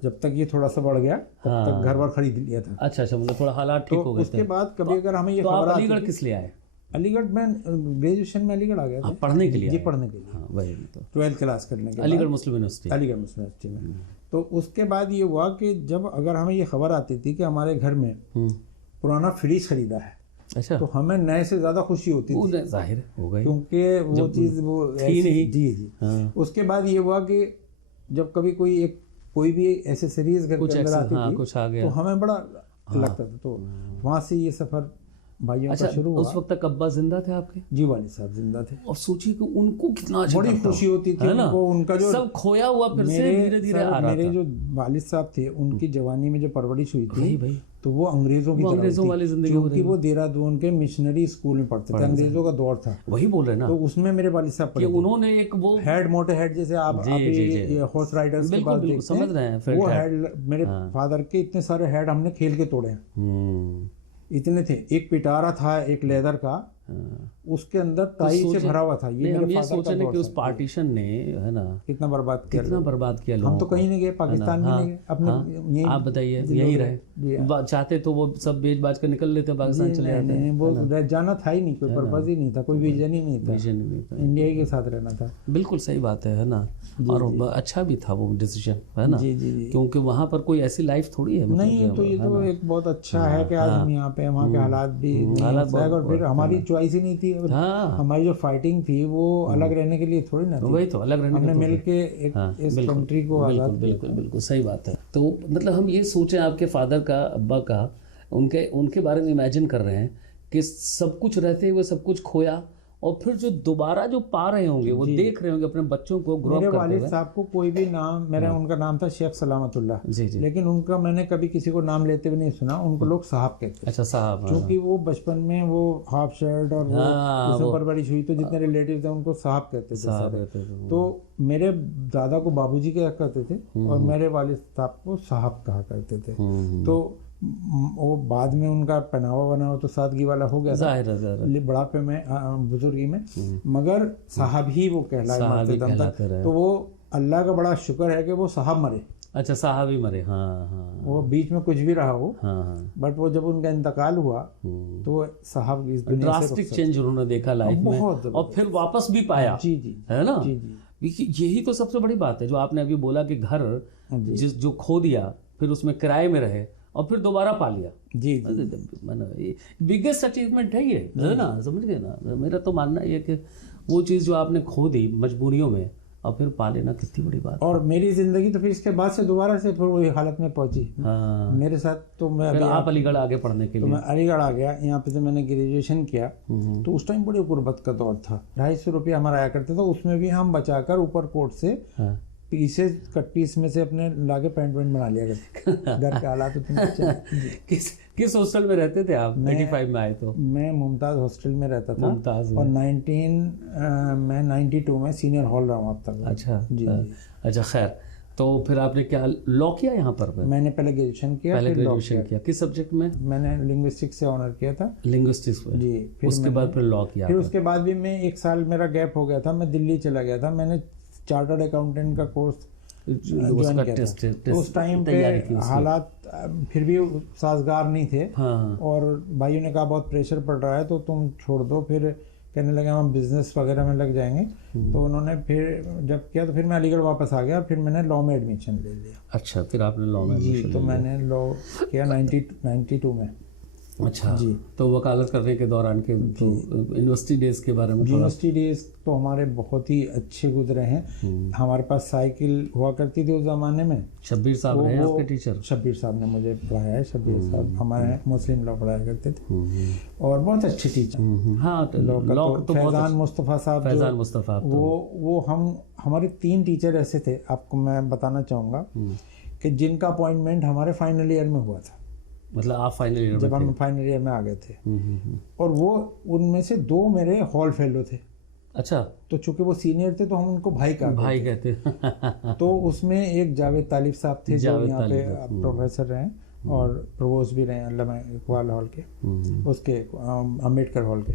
जब तक ये थोड़ा सा बढ़ गया तब तक घर बार खरीद लिया था। अच्छा, मतलब थोड़ा हालात ठीक हो गए थे। उसके बाद कभी अगर हमें ये खबर अलीगढ़ किस लिए आए? अलीगढ़ में ग्रेजुएशन में अलीगढ़ आ गया था पढ़ने के लिए। जी, पढ़ने के लिए। वही तो 12th क्लास करने के अलीगढ़ मुस्लिम यूनिवर्सिटी। अलीगढ़ मुस्लिम यूनिवर्सिटी में। तो उसके बाद ये हुआ कि जब अगर हमें ये खबर आती थी कि हमारे घर में पुराना फ्रिज खरीदा है, अच्छा, तो हमें नए से ज्यादा खुशी होती थी, जाहिर हो गई, क्योंकि वो चीज वो थी नहीं। जी जी। उसके बाद ये हुआ कि जब कभी कोई भी एसेसरीज घर के अंदर आती थी कुछ आ गया, तो हमें बड़ा लगता था। तो वहाँ से ये सफर भाइयों का शुरू हुआ। उस वक्त तक अब्बा जिंदा थे आपके? जी, वालिद साहब जिंदा थे। और सोचिए कि उनको कितना बड़ी खुशी होती थी उनको, उनका जो सब खोया हुआ फिर से धीरे धीरे आ रहा था। मेरे जो वालिद साहब थे उनकी जवानी में जो परवरिश हुई थी तो वो अंग्रेजों की अंग्रेजों वाली जिंदगी, क्योंकि वो देहरादून के मिशनरी स्कूल में पढ़ते थे, अंग्रेजों का दौर था। वही बोल रहे ना, तो उसमें मेरे वालिद साहब पढ़े। उन्होंने एक वो मोटे हेड जैसे आप हॉर्स राइडर्स के पास देखते समझ रहे हैं, वो हेड मेरे फादर के इतने सारे हेड हमने खेल के तोड़े हैं। इतने थे। एक पिटारा था, एक लेदर का, उसके अंदर टाई से भरा हुआ था। ये मेरे फादर सोचे कि उस पार्टीशन ने, है ना, कितना बर्बाद किया लोगों हम तो कहीं नहीं गए, पाकिस्तान में नहीं गए, अपने आप बताइए, यही रहे। चाहते तो वो सब बेच बाज कर निकल लेते, पाकिस्तान चले जाते। वो जाना था ही नहीं, कोई पर्पज ही नहीं था, कोई विजन ही नहीं था, इंडिया ही के साथ रहना था। बिल्कुल सही बात है ना। और अच्छा भी था वो डिसीजन, है ना, क्योंकि वहाँ पर कोई ऐसी लाइफ थोड़ी है नहीं। तो ये तो एक बहुत अच्छा है कि आज हम यहाँ पे, वहाँ के हालात भी, और फिर हमारी चॉइस ही नहीं थी। हमारी जो फाइटिंग थी वो अलग रहने के लिए थोड़ी ना थी, वही तो अलग रहने, हमने मिलके इस कंट्री को आजाद किया। बिल्कुल सही बात है। तो मतलब हम ये सोचें आपके फादर का, अब्बा का, उनके बारे में इमेजिन कर रहे हैं कि सब कुछ रहते हुए सब कुछ खोया, और फिर जो दोबारा जो पा रहे होंगे वो देख रहे होंगे अपने बच्चों को ग्रो अप मेरे करते वालिद हुए। साहब को कोई भी नाम, मेरा उनका नाम था शेख सलामतुल्लाह, जी जी। लेकिन उनका मैंने कभी किसी को नाम लेते हुए नहीं सुना, उनको लोग साहब कहते थे। अच्छा साहब। हाँ, क्योंकि वो बचपन में वो हाफ शर्ट और वो हाँ, उसमें परवरिश हुई, तो जितने रिलेटिव थे उनको साहब कहते थे साहब सारे। कहते थे। तो मेरे दादा को बाबूजी कहा करते थे और मेरे वालिद साहब को साहब कहा करते थे। तो वो बाद में उनका पहनावा बनावा तो सादगी वाला हो गया था जाहिर है, जाहिर है। बुढ़ापे में, बुजुर्गी में, मगर साहब ही वो कहलाए साहब मरते ही दम तक। कहलाते रहे। तो वो अल्लाह का बड़ा शुक्र है कि वो साहब मरे, अच्छा साहब ही मरे। हाँ हाँ वो बीच में कुछ भी रहा हो, हाँ हाँ। बट वो जब उनका इंतकाल हुआ तो वो साहब इस दुनिया से ड्रास्टिक चेंज उन्होंने देखा लाइफ में, बहुत और फिर वापस भी पाया। जी जी है ना। जी जी यही तो सबसे बड़ी बात है जो आपने अभी बोला कि घर जो खो दिया फिर उसमें किराए में रहे और फिर दोबारा पा लिया। जी जी। बिगेस्ट अचीवमेंट है ये, है ना, समझ गए ना। मेरा तो मानना ये है कि वो चीज़ जो आपने खो दी मजबूरियों में और फिर पा लेना कितनी बड़ी बात। और मेरी जिंदगी तो फिर इसके बाद से दोबारा से फिर वही हालत में पहुंची हाँ। मेरे साथ। तो मैं फिर आप अलीगढ़ आगे पढ़ने के तो लिए। मैं अलीगढ़ आ गया, यहाँ पे तो मैंने ग्रेजुएशन किया। तो उस टाइम बड़ी गुर्बत का दौर था, 250 रुपया हमारा आया करता था, उसमें भी हम बचाकर ऊपर कोट से हाँ। पीसेज कट पीस में से अपने लाके पैंट वैंट बना लिया करते। घर के हालात इतने अच्छे नहीं। किस हॉस्टल में रहते थे आप? 85 में आए तो। मैं मुमताज़ हॉस्टल में रहता था। मुमताज़ और मैं 92 में सीनियर हॉल रहा हूँ अब तक। अच्छा जी जी। अच्छा खैर, तो फिर आपने क्या लॉ किया यहाँ पर? मैंने पहले ग्रेजुएशन किया, पहले फिर लॉ ग्रेजुएशन किया। किस सब्जेक्ट में? मैंने लिंग्विस्टिक्स से ऑनर किया था। लिंग्विस्टिक्स में जी। फिर उसके बाद फिर लॉ किया। फिर उसके बाद भी मैं 1 साल मेरा गैप हो गया था, मैं दिल्ली चला गया था। मैंने चार्टर्ड अकाउंटेंट का कोर्स ज्वाइन किया था। तो उस टाइम पे हालात फिर भी साजगार नहीं थे। हाँ। और भाइयों ने कहा बहुत प्रेशर पड़ रहा है तो तुम छोड़ दो। फिर कहने लगे हम बिजनेस वगैरह में लग जाएंगे। तो उन्होंने फिर जब किया तो फिर मैं अलीगढ़ वापस आ गया, फिर मैंने लॉ में एडमिशन ले लिया। अच्छा, फिर आपने लॉ में जी। तो मैंने लॉ किया 92 में। अच्छा जी। तो वकालत करने के दौरान के तो यूनिवर्सिटी डेज के बारे में थोड़ा। यूनिवर्सिटी डेज तो हमारे बहुत ही अच्छे गुजरे हैं। हमारे पास साइकिल हुआ करती थी उस जमाने में। शब्बीर साहब रहे आपके टीचर? शब्बीर साहब ने मुझे पढ़ाया है। शब्बीर साहब हमारे मुस्लिम लॉ पढ़ाया करते थे और बहुत अच्छे टीचर। हाँ, लॉ तो फैजान मुस्तफ़ा साहब, फैजान मुस्तफ़ा, वो हमारे 3 टीचर ऐसे थे, आपको मैं बताना चाहूँगा कि जिनका अपॉइंटमेंट हमारे फाइनल ईयर में हुआ था। मतलब आप फाइनल ईयर में जब हम फाइनल ईयर में आ गए थे। और वो उनमें से 2 मेरे हॉल फेलो थे। अच्छा। तो चूंकि वो सीनियर थे तो हम उनको भाई कहते तो उसमें एक जावेद तालिब साहब थे जो यहाँ पे प्रोफेसर रहे और प्रोवोस्ट भी रहे अल्लामा इकबाल हॉल के, उसके अम्बेडकर हॉल के।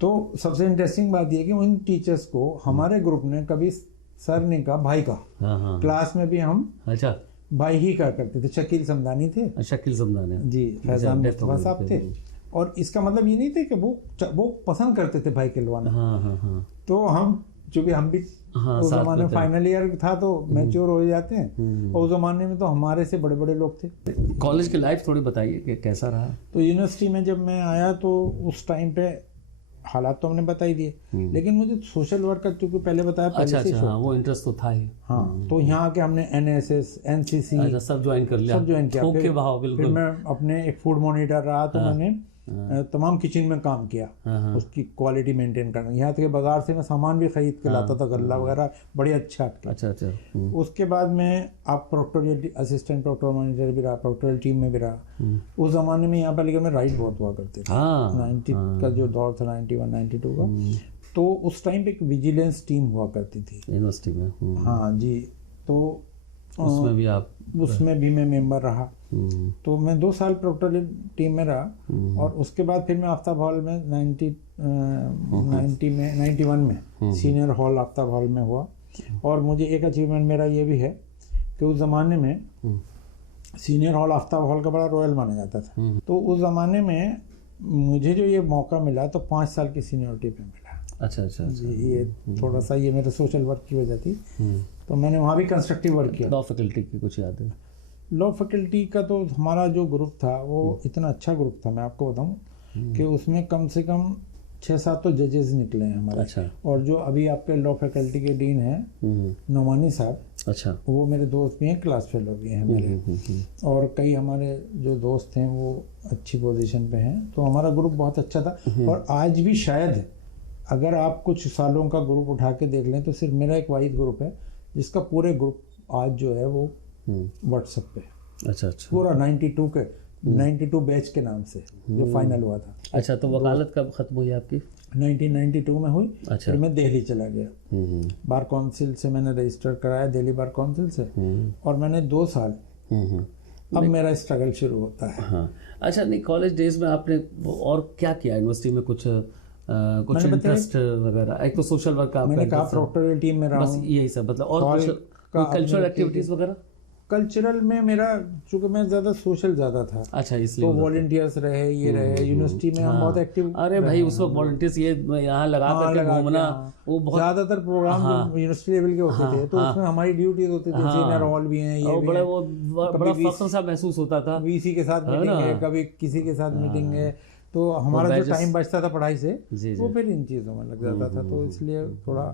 तो सबसे इंटरेस्टिंग बात यह कि उन टीचर्स को हमारे ग्रुप ने कभी सर ने कहा भाई का। क्लास में भी हम अच्छा भाई ही कहा करते थे। शकील समदानी थे। शकील समदानी जी। फैजान मुस्तफा साहब थे। और इसका मतलब ये नहीं था कि वो पसंद करते थे भाई कहलवाना। हाँ। तो हम चूंकि हम भी उस जमाने में फाइनल ईयर था तो मैच्योर हो जाते हैं। और उस जमाने में तो हमारे से बड़े बड़े लोग थे। कॉलेज की लाइफ थोड़ी बताइए कि कैसा रहा? तो यूनिवर्सिटी में जब मैं आया तो उस टाइम पे हालात तो हमने बता ही दिए, लेकिन मुझे सोशल वर्क का चूंकि पहले बताया पहले से हाँ, वो इंटरेस्ट तो था ही। हाँ। तो यहाँ के हमने NSS NCC सब ज्वाइन कर लिया। सब ज्वाइन किया। फिर मैं अपने एक फूड मॉनिटर रहा तो मैंने तमाम किचन में काम किया। उसकी क्वालिटी मेंटेन करना। यहाँ तक बाजार से मैं सामान भी खरीद के लाता था, गल्ला वगैरह बड़े अच्छा। अच्छा। उसके बाद में आप प्रोक्टोरियल असिस्टेंट प्रोक्टर मॉनिटर भी रहा, प्रोक्टोरियल टीम में भी रहा। उस जमाने में यहाँ पर लेकर मैं राइड बहुत हुआ करते थे। 90 का जो दौर था, 91 92 का। तो उस टाइम पे एक विजिलेंस टीम हुआ करती थी यूनिवर्सिटी में। हाँ जी। तो उसमें भी मैं मेंबर रहा। तो मैं 2 साल प्रोक्टोरियल टीम में रहा। और उसके बाद फिर मैं आफ्ताब हॉल में 91 में सीनियर हॉल आफ्ताब हॉल में हुआ। और मुझे एक अचीवमेंट मेरा ये भी है कि उस ज़माने में सीनियर हॉल आफ्ताब हॉल का बड़ा रॉयल माना जाता था। तो उस ज़माने में मुझे जो ये मौका मिला तो 5 साल की सीनियरिटी पे मिला। अच्छा। जी। ये थोड़ा सा ये मेरे सोशल वर्क की वजह थी। तो मैंने वहाँ भी कंस्ट्रक्टिव वर्क किया। लॉ फैकल्टी की कुछ याद है? लॉ फैकल्टी का तो हमारा जो ग्रुप था वो इतना अच्छा ग्रुप था, मैं आपको बताऊं कि उसमें कम से कम 6-7 तो जजेस निकले हैं हमारे। अच्छा। और जो अभी आपके लॉ फैकल्टी के डीन हैं नोमानी साहब, अच्छा, वो मेरे दोस्त भी हैं, क्लास फेलो भी हैं मेरे। और कई हमारे जो दोस्त हैं वो अच्छी पोजीशन पे हैं। तो हमारा ग्रुप बहुत अच्छा था। और आज भी शायद अगर आप कुछ सालों का ग्रुप उठा के देख लें तो सिर्फ मेरा एक वाहिद ग्रुप है जिसका पूरे ग्रुप आज जो है वो व्हाट्सएप पे, अच्छा अच्छा, पूरा 92 बैच के नाम से जो फाइनल हुआ था। अच्छा, तो वकालत कब खत्म हुई आपकी? 1992 में हुई। अच्छा। फिर मैं दिल्ली चला गया, बार काउंसिल से मैंने रजिस्टर कराया, दिल्ली बार काउंसिल से, और मैंने 2 साल, अब मेरा स्ट्रगल शुरू होता है। हाँ, अच्छा, नहीं कॉलेज डेज में आपने और क्या किया यूनिवर्सिटी में? कुछ इंटरेस्ट वगैरह? एक तो सोशल वर्क का मैंने कहा प्रोक्टोरियल टीम में रहा बस हूँ, यही सब, मतलब और कुछ कल्चरल एक्टिविटीज वगैरह? कल्चरल में मेरा, चूंकि मैं ज़्यादा सोशल ज़्यादा था, अच्छा, इसलिए तो वॉलंटियर्स रहे, ये रहे, यूनिवर्सिटी में हम बहुत एक्टिव। अरे भाई, उस वक्त वॉलंटियर्स ये यहाँ लगा करके घूमना, वो बहुत ज़्यादातर प्रोग्राम यूनिवर्सिटी लेवल के होते थे, तो उसमें हमारी ड्यूटीज होती थी, सीनियर हॉल भी हैं, ये बड़ा वो बड़ा फख्र सा महसूस होता था। वीसी के साथ मीटिंग है, कभी किसी के साथ मीटिंग है, तो हमारा जो टाइम बचता था पढ़ाई से वो फिर इन चीज़ों में लग जाता था, तो इसलिए थोड़ा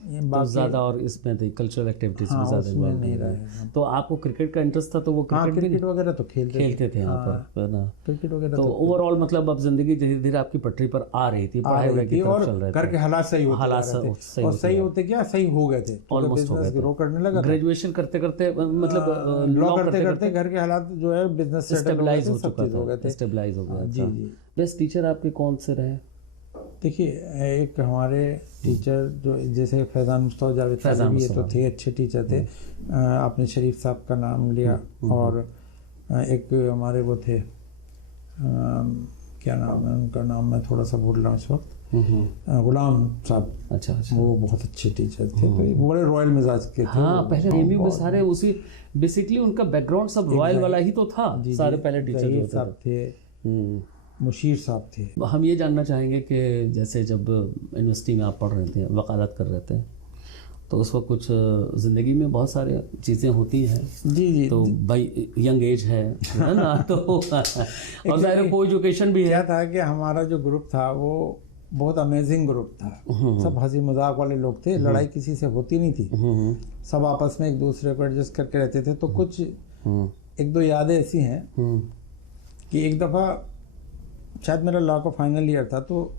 तो ज़्यादा और इसमें थी कल्चरल एक्टिविटीज में ज़्यादा इन्वॉल्व नहीं रहे। तो आपको क्रिकेट का इंटरेस्ट था, तो वो क्रिकेट वगैरह तो खेलते थे यहाँ पर, है ना? क्रिकेट वगैरह तो ओवरऑल मतलब अब जिंदगी धीरे धीरे आपकी पटरी पर आ रही थी, पढ़ाई वढ़ाई की तरफ चल रहे थे, घर के हालात सही होते, और सही होते क्या, सही हो गए थे, ऑलमोस्ट बिजनेस ग्रो करने लगा। ग्रेजुएशन करते करते, मतलब लॉ करते करते घर के हालात जो है बिजनेस स्टेबलाइज हो चुका था, स्टेबलाइज हो गया। जी जी। बेस्ट टीचर आपके कौन से रहे? देखिए, एक हमारे टीचर जो जैसे फैज़ान मुस्तफ़ा जावेद साहब, ये तो थे, अच्छे टीचर थे। आपने शरीफ साहब का नाम लिया, और एक हमारे वो थे, क्या नाम है उनका, नाम मैं थोड़ा सा भूल रहा हूँ इस वक्त, गुलाम साहब। अच्छा अच्छा, वो बहुत अच्छे टीचर थे, तो वो बड़े रॉयल मिजाज के थे। हाँ, पहले एमयू में सारे उसी, बेसिकली उनका बैकग्राउंड सब रॉयल वाला ही तो था, सारे पहले टीचर जो साहब थे, मुशीर साहब थे। हम ये जानना चाहेंगे कि जैसे जब यूनिवर्सिटी में आप पढ़ रहे थे, वकालत कर रहे थे, तो उस वक्त कुछ ज़िंदगी में बहुत सारे चीज़ें होती हैं। जी जी। तो भाई यंग एज है ना, तो और ज़ाहिर को एजुकेशन भी है। क्या था कि हमारा जो ग्रुप था वो बहुत अमेजिंग ग्रुप था, सब हंसी मजाक वाले लोग थे, लड़ाई किसी से होती नहीं थी, सब आपस में एक दूसरे को एडजस्ट करके रहते थे। तो कुछ 1-2 यादें ऐसी हैं कि एक दफ़ा शायद मेरा लॉ का फाइनल ईयर था, तो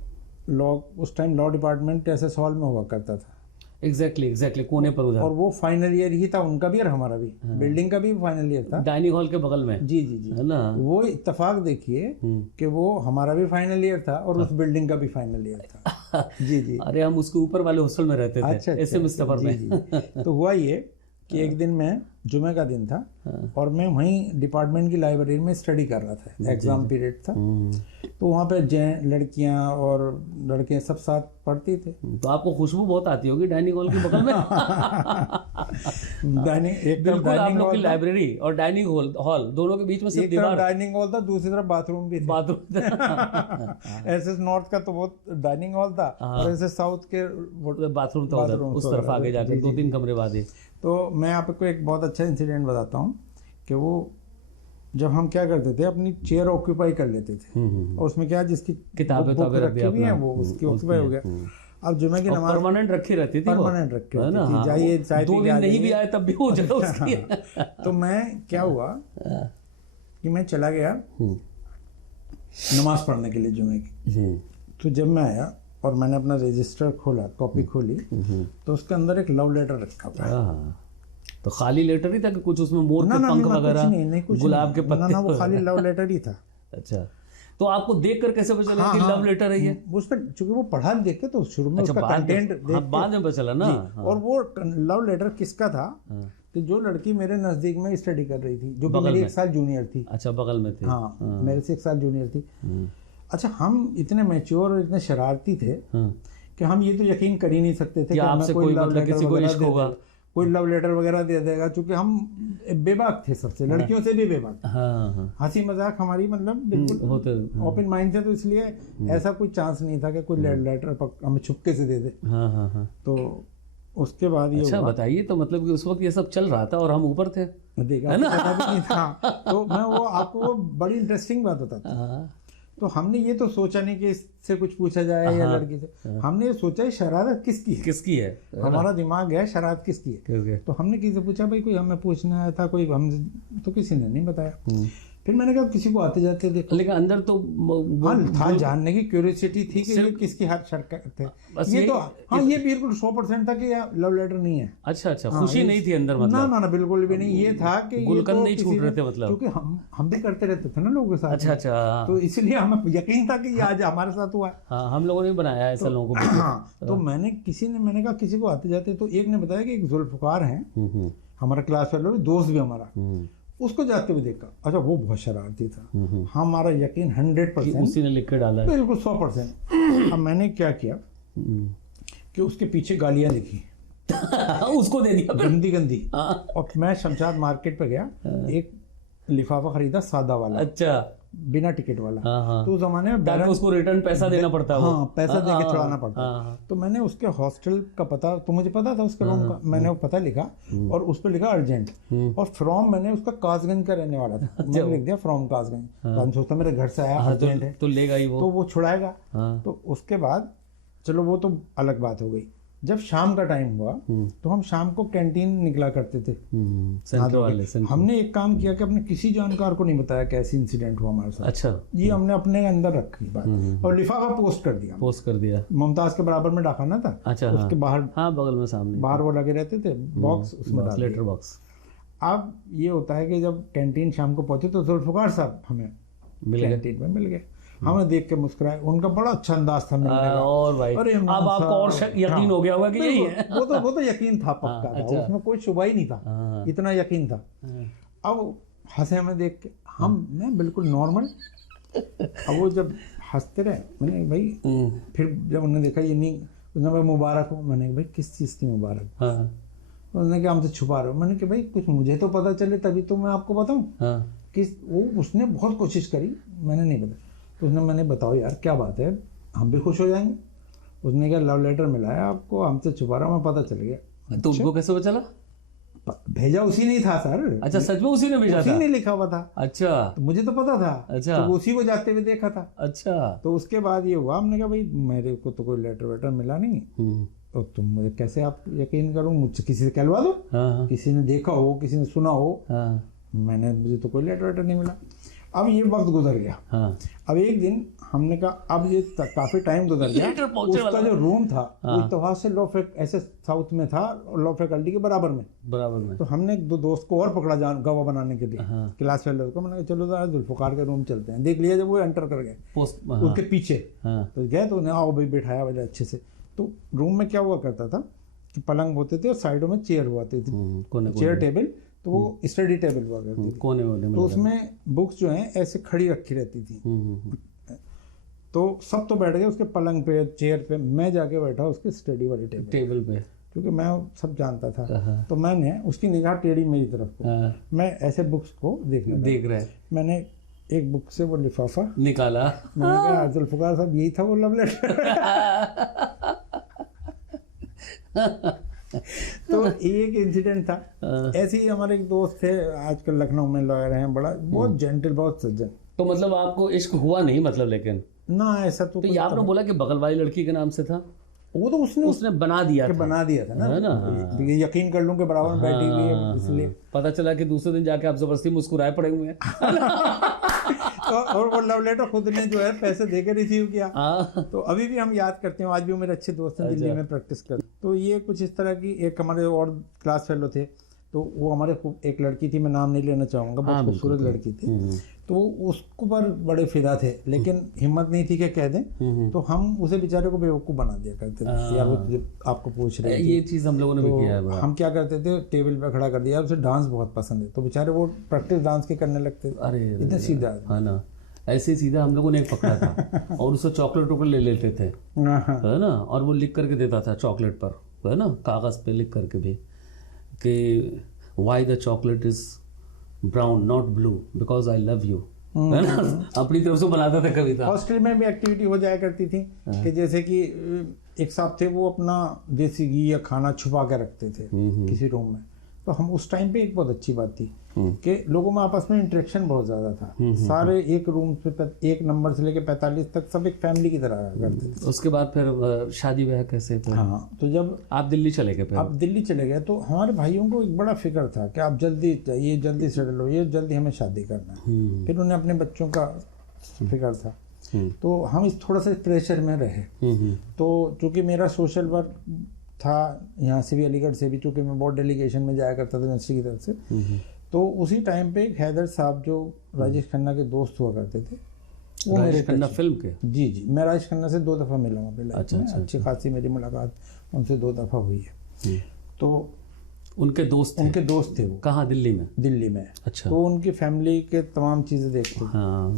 लॉ उस time law department SS hall में हुआ करता था। एग्जैक्टली कोने पर उधर, और वो फाइनल ईयर ही था, उनका भी और हमारा भी, बिल्डिंग का भी फाइनल ईयर था, डाइनिंग हॉल के बगल में। जी जी जी, है ना? वो इत्तेफाक देखिए कि वो हमारा भी फाइनल ईयर था और उस बिल्डिंग का भी फाइनल ईयर था। जी जी। अरे हम उसके ऊपर वाले हॉस्टल में रहते थे। अच्छा, एसएमएस टवर में। तो हुआ ये कि एक दिन मैं, जुमे का दिन था, और मैं वहीं डिपार्टमेंट की लाइब्रेरी में स्टडी कर रहा था, एग्जाम पीरियड था, तो वहाँ पे लड़कियाँ और लड़के सब साथ पढ़ती थे। तो आपको खुशबू बहुत आती होगी डाइनिंग हॉल के बगल में। बिल्कुल, आप लोग की लाइब्रेरी और डाइनिंग हॉल दोनों के बीच में सिर्फ दीवार। डाइनिंग हॉल था, दूसरी तरफ बाथरूम भी थे। बाथरूम एसएस नॉर्थ का तो बहुत डाइनिंग हॉल था, और एसएस साउथ के बाथरूम था उधर, उस तरफ आगे जाकर 2-3 कमरे बाद ही। तो मैं आपको एक बहुत अच्छा इंसिडेंट बताता हूँ कि वो जब हम क्या करते थे, अपनी चेयर ऑक्यूपाई कर लेते थे, और उसमें क्या, जिसकी किताबें रखी हुई है वो उसकी ऑक्यूपाई हो गया। अब जुमे की नमाज परमानेंट रखी रहती थी, परमानेंट रखी रहती थी, जाइए चाय 2 दिन नहीं भी आए तब भी हो जाए उसकी। तो मैं क्या हुआ कि मैं चला गया नमाज पढ़ने के लिए जुमे की। तो जब मैं आया और मैंने अपना रजिस्टर खोला, कॉपी खोली, तो उसके अंदर एक लव लेटर रखा था। तो खाली लेटर ही था कि कुछ उसमें मोर के पंख वगैरह, गुलाब के पत्ते? ना, वो खाली लव लेटर ही था। अच्छा, तो आपको देखकर कैसे पता चला कि लव लेटर है ये? उस पर चूंकि वो पढ़ा देख के, तो शुरू में उसका कंटेंट देख के बाद में पता चला ना। और वो लव लेटर किसका था कि जो लड़की मेरे नजदीक में स्टडी कर रही थी, जो मेरी 1 साल जूनियर थी। अच्छा, बगल में थी। हाँ, मेरे से 1 साल जूनियर थी। अच्छा, हम इतने मैच्योर और इतने शरारती थे कि हम ये तो यकीन कर ही नहीं सकते थे कि आपसे कोई मतलब किसी को इश्क होगा, कोई लव लेटर वगैरह दे देगा, क्योंकि हम बेबाक थे सबसे, लड़कियों से भी बेबाक। हंसी मजाक हमारी मतलब बिल्कुल ओपन माइंड थे, तो इसलिए ऐसा कोई चांस नहीं था कि कोई लेटर हमें छुपके से दे दे। तो उसके बाद ये, अच्छा बताइए, तो मतलब कि उस वक्त ये सब चल रहा था और हम ऊपर थे, देखा पता भी नहीं था। तो मैं वो आपको वो बड़ी इंटरेस्टिंग बात बताता हूँ। तो हमने ये तो सोचा नहीं कि इससे कुछ पूछा जाए या लड़की से, हमने ये सोचा है शरारत किसकी है, हमारा दिमाग है शरारत किसकी है। तो हमने किसी से पूछा, भाई कोई हमें पूछना आया था कोई, हम तो किसी ने नहीं बताया। फिर मैंने कहा किसी को आते जाते देखो। लेकिन अंदर तो हाँ था, जानने की क्यूरियोसिटी थी कि ये किसकी हर शर्कत थे। ये तो हाँ ये बिल्कुल 100% था कि लव लेटर नहीं है। अच्छा, खुशी नहीं थी अंदर, मतलब ना बिल्कुल भी नहीं। ये था कि गुलकंद नहीं छूट रहे थे, मतलब क्योंकि हम भी करते रहते थे ना लोगों के साथ। अच्छा। तो इसलिए हमें यकीन था कि ये आज हमारे साथ हुआ। हाँ, हम लोगों ने बनाया है ऐसा लोगों को। हाँ, तो मैंने कहा किसी को आते जाते, तो एक ने बताया कि एक जुल्फकार है हमारा क्लास फेलो, दोस्त भी हमारा, उसको जाते हुए देखा। अच्छा, वो बहुत शरारती था। हमारा यकीन 100% उसी ने लिख के डाला है। बिल्कुल 100%। अब मैंने क्या किया कि उसके पीछे गालियां लिखी उसको दे दिया गंदी। और मैं शमशाद मार्केट पे गया, एक लिफाफा खरीदा सादा वाला, अच्छा, बिना टिकट वाला। हाँ। तो उस जमाने में ताकि उसको रिटर्न पैसा देना पड़ता है। हाँ, पैसा दे के छुड़ाना पड़ता। तो मैंने उसके हॉस्टल का पता, तो मुझे पता था उसके रूम का, मैंने वो पता लिखा और उस पर लिखा अर्जेंट, और फ्रॉम मैंने उसका कासगंज का रहने वाला था, मैंने लिख दिया फ्रॉम कासगंज। तो सोचता मेरे घर से आया, अर्जेंट है तो लेगा ही वो, तो वो छुड़ाएगा। तो उसके बाद चलो वो तो अलग बात हो गई। जब शाम का टाइम हुआ तो हम शाम को कैंटीन निकला करते थे। हमने एक काम किया कि अपने किसी जानकार को नहीं बताया कैसे इंसिडेंट हुआ हमारे साथ। अच्छा, ये हमने अपने अंदर रखी बात, और लिफाफा पोस्ट कर दिया। मुमताज के बराबर में डाकखाना था। अच्छा, उसके बाहर, हाँ, बगल में सामने बाहर वो लगे रहते थे बॉक्स, उसमें डाल लेटर बॉक्स। अब ये होता है कि जब कैंटीन शाम को पहुंचे तो जुल्फकार साहब हमें कैंटीन में मिल गए। हमने देख के मुस्कुराए, उनका बड़ा अच्छा अंदाज था मिलने का। और भाई, अब आपको और यकीन हो गया होगा कि यही है। वो तो यकीन था, पक्का था, उसमें कोई शुबा ही नहीं था, इतना यकीन था। अब हंसे हमें देख के, मैं बिल्कुल नॉर्मल। अब वो जब हंसते रहे, मैंने भाई, फिर जब उन्होंने देखा ये नहीं, उसने भाई मुबारक हो, मैंने भाई किस चीज़ की मुबारक? उन्होंने कहा हमसे छुपा रहे हो। मैंने कहा भाई कुछ मुझे तो पता चले तभी तो मैं आपको बताऊं। कि वो उसने बहुत कोशिश करी, मैंने नहीं बताया। तो उसने, मैंने बताओ यार क्या बात है, हम भी खुश हो जाएंगे। उसने कहा लव लेटर मिला है आपको, हमसे छुपा रहा, मैं पता चल गया। तो उनको कैसे पता चला? भेजा उसी ने था सर। अच्छा, सच में उसी ने भेजा था? उसी ने लिखा हुआ था। अच्छा, तो मुझे तो पता था। अच्छा, तो उसी को जाते हुए देखा था। अच्छा। तो उसके बाद ये हुआ, हमने कहा भाई मेरे को तो कोई लेटर वेटर मिला नहीं, तो तुम मुझे कैसे आप यकीन करूँ, मुझसे किसी से कहलवा दो। किसी ने देखा हो, किसी ने सुना हो। मुझे तो कोई लेटर वेटर नहीं मिला। अब ये वक्त गुजर गया। अब एक दिन हमने कहा, अब ये काफी टाइम गुजर गया, उसका जो रूम था वो इत्तेफाक से लॉ ऐसे साउथ में था, लॉ फैकल्टी के बराबर में। तो हमने दो दोस्त को और पकड़ा गवाह बनाने के लिए, क्लास फेलो को। मैंने कहा चलो जरा जुल्फकार के रूम चलते हैं। देख लिया जब वो एंटर कर गए उसके पीछे, तो गए तो उन्हें आओ भाई बैठाया वाले अच्छे से। तो रूम में क्या हुआ करता था कि पलंग होते थे और साइडों में चेयर हुआ थी, चेयर टेबल, तो वो स्टडी टेबल हुआ करती थी कोने में। तो उसमें बुक्स जो हैं ऐसे खड़ी रखी रहती थी। तो सब तो बैठ गए उसके पलंग पे, चेयर पे, मैं जाके बैठा उसके स्टडी वाली टेबल पे, क्योंकि मैं सब जानता था। तो मैंने, उसकी निगाह टेढ़ी मेरी तरफ को, मैं ऐसे बुक्स को देख रहा है। मैंने एक बुक से वो लिफाफा निकाला, मैंने कहा जुल्फकार साहब यही था वो लव लेटर। तो एक इंसिडेंट था। ऐसे ही हमारे एक दोस्त थे, आजकल लखनऊ में लॉयर हैं, बड़ा बहुत जेंटल, बहुत सज्जन। तो मतलब आपको इश्क हुआ नहीं, मतलब? लेकिन ना ऐसा तो ये आपने बोला कि बगल वाली लड़की के नाम से था, वो तो उसने बना दिया था ना, है ना? ये यकीन कर लूं कि बराबर में बैठी हुई है, इसलिए पता चला कि दूसरे दिन जाके आप जबरदस्ती मुस्कुराए पड़े हुए हैं। और वो लव लेटर खुद ने जो है पैसे देकर रिसीव किया। तो अभी भी हम याद करते हैं, आज भी वो मेरे अच्छे दोस्त हैं, दिल्ली में प्रैक्टिस करते। तो ये कुछ इस तरह की, एक हमारे और क्लास फेलो थे, तो वो हमारे एक लड़की थी, मैं नाम नहीं लेना चाहूँगा, बहुत खूबसूरत लड़की थी। तो उसको पर बड़े फिदा थे, लेकिन हिम्मत नहीं थी कि कह दें। तो हम उसे बेचारे को बेवकूफ़ बना दिया करते थे। यार वो आपको पूछ रहे थे, ये चीज़ हम लोगों ने भी किया है। हम क्या करते थे, टेबल पे खड़ा कर दिया, उसे डांस बहुत पसंद है, तो बेचारे वो प्रैक्टिस डांस के करने लगते थे। अरे इतना सीधा है ना, ऐसे सीधा हम लोगों ने एक पकड़ा था और उससे चॉकलेट ले लेते थे, है ना, और वो लिख करके देता था चॉकलेट पर, है ना, कागज़ पे लिख करके भी कि why the chocolate is brown not blue because I love you, है ना, अपनी तरफ से बनाता था कविता। हॉस्टल में भी एक्टिविटी हो जाया करती थी कि जैसे कि एक साहब थे, वो अपना देसी घी या खाना छुपा के रखते थे किसी रूम में। तो हम उस टाइम पे एक बहुत अच्छी बात थी कि लोगों में आपस में इंटरेक्शन बहुत ज़्यादा था। सारे एक रूम पे 1 नंबर से लेके 45 तक सब एक फैमिली की तरह रहा करते थे। उसके बाद फिर शादी ब्याह कैसे फिर? हाँ, तो जब आप दिल्ली चले गए फिर? आप दिल्ली चले गए तो हमारे भाइयों को एक बड़ा फिक्र था कि आप जल्दी चाहिए, जल्दी सेटल होइए, जल्दी हमें शादी करना है। फिर उन्हें अपने बच्चों का फिक्र था, तो हम इस थोड़ा सा प्रेशर में रहे। तो चूँकि मेरा सोशल वर्क था यहाँ से भी, अलीगढ़ से भी, चूँकि मैं बहुत डेलीगेशन में जाया करता था यूनिवर्सिटी की तरफ से, तो उसी टाइम पे हैदर साहब जो राजेश खन्ना के दोस्त हुआ करते थे, वो मेरे खन्ना फिल्म के? जी, मैं राजेश खन्ना से 2 दफ़ा मिला हूँ पहले। अच्छा, अच्छी खासी मेरी मुलाकात उनसे 2 दफ़ा हुई है। तो उनके दोस्त थे वो। कहाँ? दिल्ली में? दिल्ली में। अच्छा। तो उनकी फैमिली के तमाम चीज़ें देखते थे। हाँ।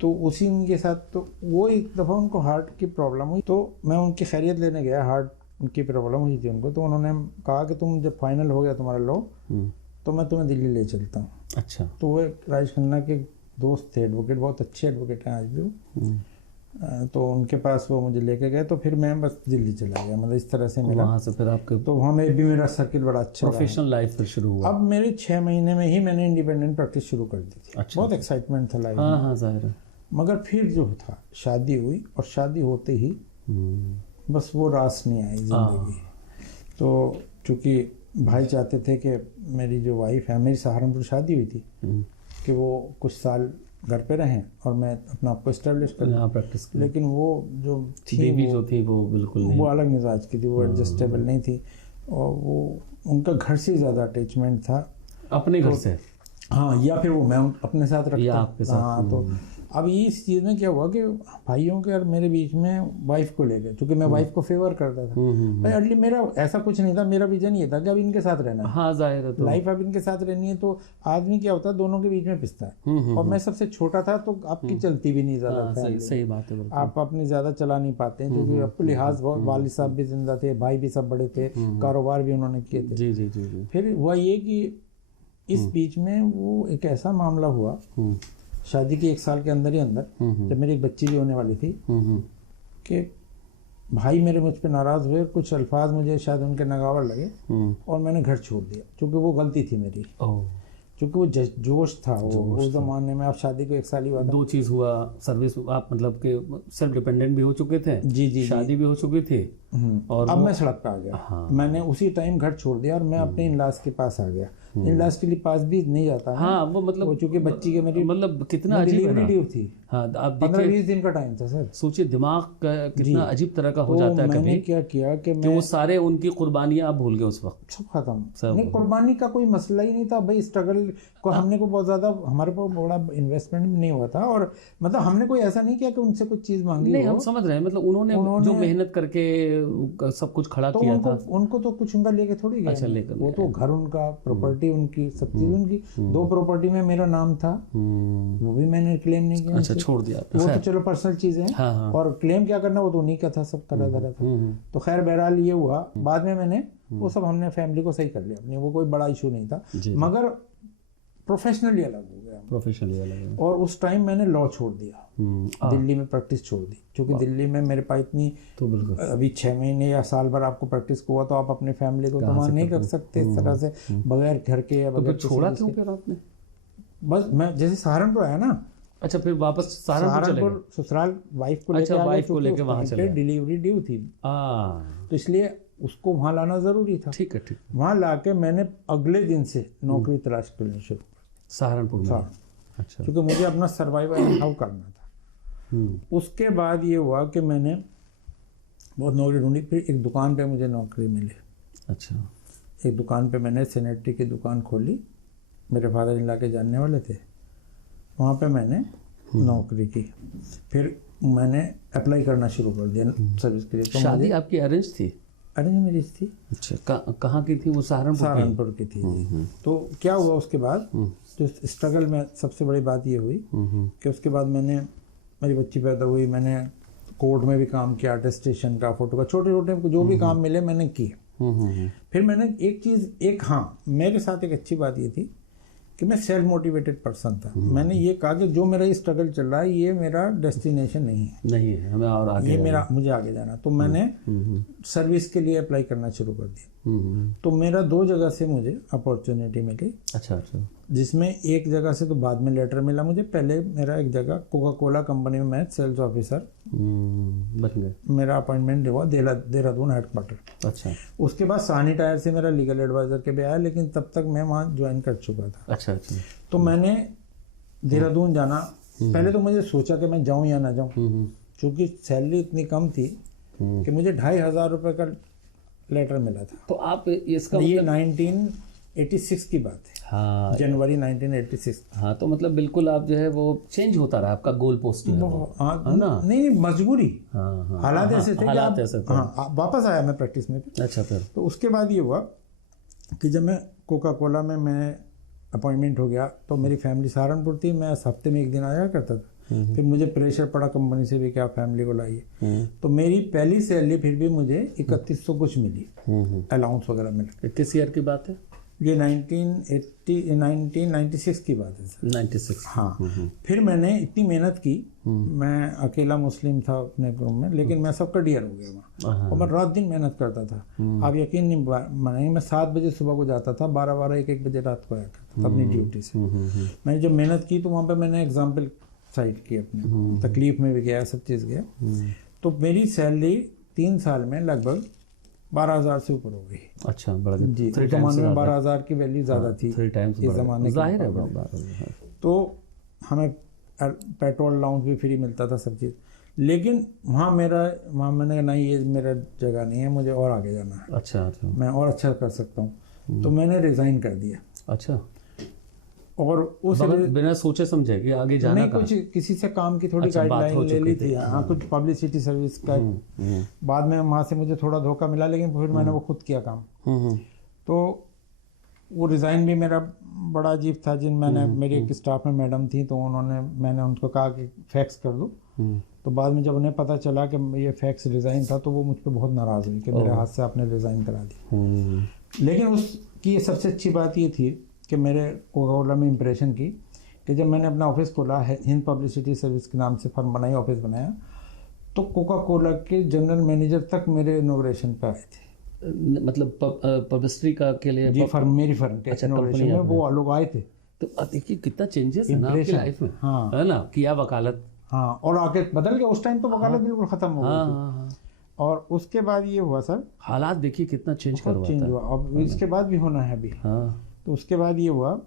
तो उसी उनके साथ, तो वो एक दफ़ा उनको हार्ट की प्रॉब्लम हुई, तो मैं उनकी खैरियत लेने गया। हार्ट की प्रॉब्लम हुई थी उनको, तो उन्होंने कहा कि तुम जब फाइनल हो गया तुम्हारा लॉ, तो मैं तुम्हें दिल्ली ले चलता हूँ। अच्छा। तो वो राजेश खन्ना के दोस्त थे, एडवोकेट, बहुत अच्छे एडवोकेट हैं आज भी वो। तो उनके पास वो मुझे लेके गए, तो फिर मैं बस दिल्ली चला गया। मतलब इस तरह से मेरा, वहाँ से फिर आपके तो वहाँ में भी मेरा सर्किल बड़ा अच्छा प्रोफेशनल लाइफ फिर शुरू हुआ? अब मेरे 6 महीने में ही मैंने इंडिपेंडेंट प्रैक्टिस शुरू कर दी थी। अच्छा। बहुत एक्साइटमेंट था लाइफ हाँ में। हाँ, जाहिर है। मगर फिर जो था, शादी हुई, और शादी होते ही बस वो रास नहीं आई जिंदगी। तो चूँकि भाई चाहते थे कि मेरी जो वाइफ है, मेरी सहारनपुर शादी हुई थी, कि वो कुछ साल घर पे रहें और मैं अपना आपको इस्टेब्लिश कर यहाँ प्रैक्टिस कर। लेकिन वो जो थी, बेबी जो थी वो बिल्कुल नहीं, वो अलग मिजाज की थी, वो एडजस्टेबल नहीं थी, और वो उनका घर से ज़्यादा अटैचमेंट था अपने घर से। हाँ, या फिर वो मैं अपने साथ रखता, या आपके साथ। हाँ, तो अब इस चीज़ में क्या हुआ कि भाइयों के और मेरे बीच में वाइफ को ले गए, क्योंकि मैं वाइफ को फेवर करता था। भाई अर्ली मेरा ऐसा कुछ नहीं था, मेरा विजन ये था कि अब इनके साथ रहना है। हाँ, जाहिर है। तो लाइफ अब इनके साथ रहनी है, तो आदमी क्या होता है, दोनों के बीच में पिसता है। और मैं सबसे छोटा था, तो आपकी चलती भी नहीं ज़्यादा। सही बात है, आप अपनी ज़्यादा चला नहीं पाते हैं, क्योंकि आपको लिहाज बहुत, वालिद साहब भी जिंदा थे, भाई भी सब बड़े थे, कारोबार भी उन्होंने किए थे। जी जी जी जी। फिर हुआ ये कि इस बीच में वो एक ऐसा मामला हुआ, शादी के 1 साल के अंदर ही अंदर, जब मेरी एक बच्ची भी होने वाली थी, कि भाई मेरे मुझ पे नाराज़ हुए, कुछ अल्फाज मुझे शायद उनके नागवार लगे, और मैंने घर छोड़ दिया, क्योंकि वो गलती थी मेरी। क्योंकि वो जोश था, वो उस ज़माने में। आप शादी को 1 साल ही हुआ था। 2 चीज़ हुआ, सर्विस, आप मतलब कि सेल्फ डिपेंडेंट भी हो चुके थे, जी, शादी भी हो चुकी थी, और अब मैं सड़क पे आ गया। हाँ। मैंने उसी टाइम घर छोड़ दिया और मैं अपने इन-लॉज के पास आ गया। इन-लॉज के लिए पास भी नहीं जाता। हाँ, वो मतलब चूंकि बच्ची के मेरी मतलब कितना अजीब डिलीवरी ड्यू थी। हाँ, आप 15-20 दिन का टाइम था सर। सोचिए दिमाग का कितना अजीब तरह का हो तो जाता है। मैंने कभी क्या किया कि वो सारे उनकी कुर्बानियां आप भूल गए उस वक्त? सब खत्म। नहीं, कुर्बानी का कोई मसला ही नहीं था भाई। स्ट्रगल को हमने को बहुत ज्यादा, हमारे पास बड़ा इन्वेस्टमेंट भी नहीं हुआ था, और मतलब हमने कोई ऐसा नहीं किया कि उनसे कुछ चीज मांगी। नहीं, हम समझ रहे हैं, मतलब उन्होंने जो मेहनत करके सब कुछ खड़ा किया था। उनको तो कुछ उनका लेके थोड़ी गया। अच्छा, लेकर वो तो घर उनका, प्रॉपर्टी उनकी, सब चीज उनकी। 2 प्रॉपर्टी में मेरा नाम था, वो भी मैंने क्लेम नहीं किया। अच्छा, छोड़ दिया। वो तो चलो पर्सनल चीजें हैं। हाँ। और क्लेम क्या करना, वो तो उन्हीं का था, सब करा धरा था। तो खैर बहरहाल ये हुआ, बाद में मैंने वो सब, हमने फैमिली को सही कर लिया अपनी, वो कोई बड़ा इशू नहीं था, मगर प्रोफेशनली अलग हो गया। प्रोफेशनली अलग। और उस टाइम मैंने लॉ छोड़ दिया, दिल्ली में प्रैक्टिस छोड़ दी, क्योंकि दिल्ली में मेरे पास इतनी, तो बिल्कुल अभी 6 महीने या साल भर आपको प्रैक्टिस को हुआ, तो आप अपने फैमिली को तो मान नहीं रख सकते इस तरह से, बगैर घर के या बगैर छोड़ा क्यों फिर आपने? बस मैं जैसे सहारनपुर आया ना। अच्छा, फिर वापस सहारनपुर ससुराल वाइफ को लेकर, अच्छा, वाइफ को लेकर वहां चले। डिलीवरी ड्यू थी, तो इसलिए उसको वहां लाना जरूरी था। ठीक है, ठीक। वहां लाके मैंने अगले दिन से नौकरी तलाश करनी शुरू सहारनपुर में। अच्छा, क्योंकि मुझे अपना सर्वाइवल हाउ करना था। उसके बाद ये हुआ कि मैंने बहुत नौकरी ढूंढी, फिर एक दुकान पे मुझे नौकरी मिली। अच्छा। एक दुकान पे मैंने सैनिटरी की दुकान खोली, मेरे फादर इन लॉ के जानने वाले थे, वहाँ पे मैंने नौकरी की। फिर मैंने अप्लाई करना शुरू कर दिया सर्विस के लिए। तो शादी आपकी अरेंज थी? अरेंज मैरिज थी। अच्छा, कहाँ की थी वो? सहारनपुर की थी। तो क्या हुआ उसके बाद, जो स्ट्रगल में सबसे बड़ी बात ये हुई कि उसके बाद मेरी बच्ची पैदा हुई, मैंने कोर्ट में भी काम किया, अटेस्टेशन का, फोटो का, छोटे छोटे जो भी काम मिले मैंने किए। फिर मैंने एक चीज़, हाँ, मेरे साथ एक अच्छी बात ये थी कि मैं सेल्फ मोटिवेटेड पर्सन था। मैंने ये कहा कि जो मेरा स्ट्रगल चल रहा है ये मेरा डेस्टिनेशन नहीं है, नहीं है, हमें और आगे ये मेरा, मुझे आगे जाना। तो मैंने सर्विस के लिए अप्लाई करना शुरू कर दिया। तो मेरा 2 जगह से मुझे अपॉर्चुनिटी मिली। अच्छा अच्छा। जिसमें एक जगह से तो बाद में लेटर मिला मुझे, पहले मेरा एक जगह कोका कोला कंपनी में मैं सेल्स ऑफिसर बन गए। मेरा अपॉइंटमेंट हुआ देहरादून हेडक्वार्टर। अच्छा उसके बाद सानी टायर से मेरा लीगल एडवाइजर के भी आया, लेकिन तब तक मैं वहाँ ज्वाइन कर चुका था। अच्छा अच्छा। तो मैंने देहरादून जाना, पहले तो मुझे सोचा कि मैं जाऊँ या ना जाऊँ, क्योंकि सैलरी इतनी कम थी कि मुझे 2,500 रुपये का लेटर मिला था। तो आप इसका ये 1986 की बात है। हाँ जनवरी 1986। हाँ, तो मतलब बिल्कुल आप जो है वो चेंज होता रहा आपका गोल पोस्ट जो है वो। हाँ ना, नहीं मजबूरी, हाँ हाँ, हालात ऐसे थे कि हालात आप, ऐसे थे। हाँ वापस आया मैं प्रैक्टिस में। अच्छा फिर तो उसके बाद ये हुआ कि जब मैं कोका कोला में मैं अपॉइंटमेंट हो गया, तो मेरी फैमिली सहारनपुर थी, मैं हफ्ते में 1 दिन आया करता था। फिर मुझे प्रेशर पड़ा कंपनी से भी कि आप फैमिली को लाइए। तो मेरी पहली सैलरी फिर भी मुझे 3100 कुछ मिली, अलाउंस वगैरह मिला। किस ईयर की बात है? ये 1996 की बात है सर। 96। हाँ। फिर मैंने इतनी मेहनत की, मैं अकेला मुस्लिम था अपने ग्रुप में, लेकिन मैं सबका डियर हो गया वहाँ, और मैं रात दिन मेहनत करता था। आप यकीन नहीं मानेंगे, मैं 7 बजे सुबह को जाता था, 12 1 बजे रात को आया करता था अपनी ड्यूटी से। मैंने जब मेहनत की तो वहाँ पे मैंने एग्जाम्पल साइट की अपने, तकलीफ में भी गया, सब चीज़ गया। तो मेरी सैलरी 3 साल में लगभग 12,000 से ऊपर हो गई। अच्छा, बढ़ गई जी। उस जमाने में 12,000 की वैल्यू ज़्यादा थी, 3 टाइम्स इस जमाने की जाहिर है। तो हमें पेट्रोल अलाउंस भी फ्री मिलता था, सब चीज़। लेकिन वहाँ मैंने कहा नहीं, ये मेरा जगह नहीं है, मुझे और आगे जाना है। अच्छा अच्छा। मैं और अच्छा कर सकता हूँ। तो मैंने रिज़ाइन कर दिया। अच्छा। और उस बिना सोचे समझे कि आगे जाना नहीं, कुछ किसी से काम की थोड़ी गाइडलाइन ले ली थी। हाँ, कुछ पब्लिसिटी सर्विस का। बाद में वहाँ से मुझे थोड़ा धोखा मिला, लेकिन फिर मैंने वो खुद किया काम। तो वो रिज़ाइन भी मेरा बड़ा अजीब था। मेरी एक स्टाफ में मैडम थी, तो मैंने उनको कहा कि फैक्स कर दो। तो बाद में जब उन्हें पता चला कि ये फैक्स रिज़ाइन था, तो वो मुझ पर बहुत नाराज़ हुई कि मेरे हाथ से आपने रिज़ाइन करा दी। लेकिन उसकी सबसे अच्छी बात ये थी कि मेरे कोका कोला में इम्प्रेशन की कि जब मैंने अपना ऑफिस खोला, हिंद पब्लिसिटी सर्विस के नाम से फर्म बनाई, ऑफिस बनाया, तो कोका कोला के जनरल मैनेजर तक मेरे इनॉग्रेशन पे आए थे। मतलब पब्लिसिटी का के लिए जी, मेरी फर्म के इनॉग्रेशन में वो लोग आए थे। तो देखिए कितना चेंजेस है ना आपकी लाइफ में। हाँ, है ना, किया वकालत। हाँ, और आगे बदल गया। उस टाइम तो वकालत बिल्कुल खत्म हो गई थी। हाँ। और उसके बाद ये हुआ सर, हालात देखिए कितना चेंज हुआ। अब इसके बाद भी होना है अभी। हाँ। तो उसके बाद ये हुआ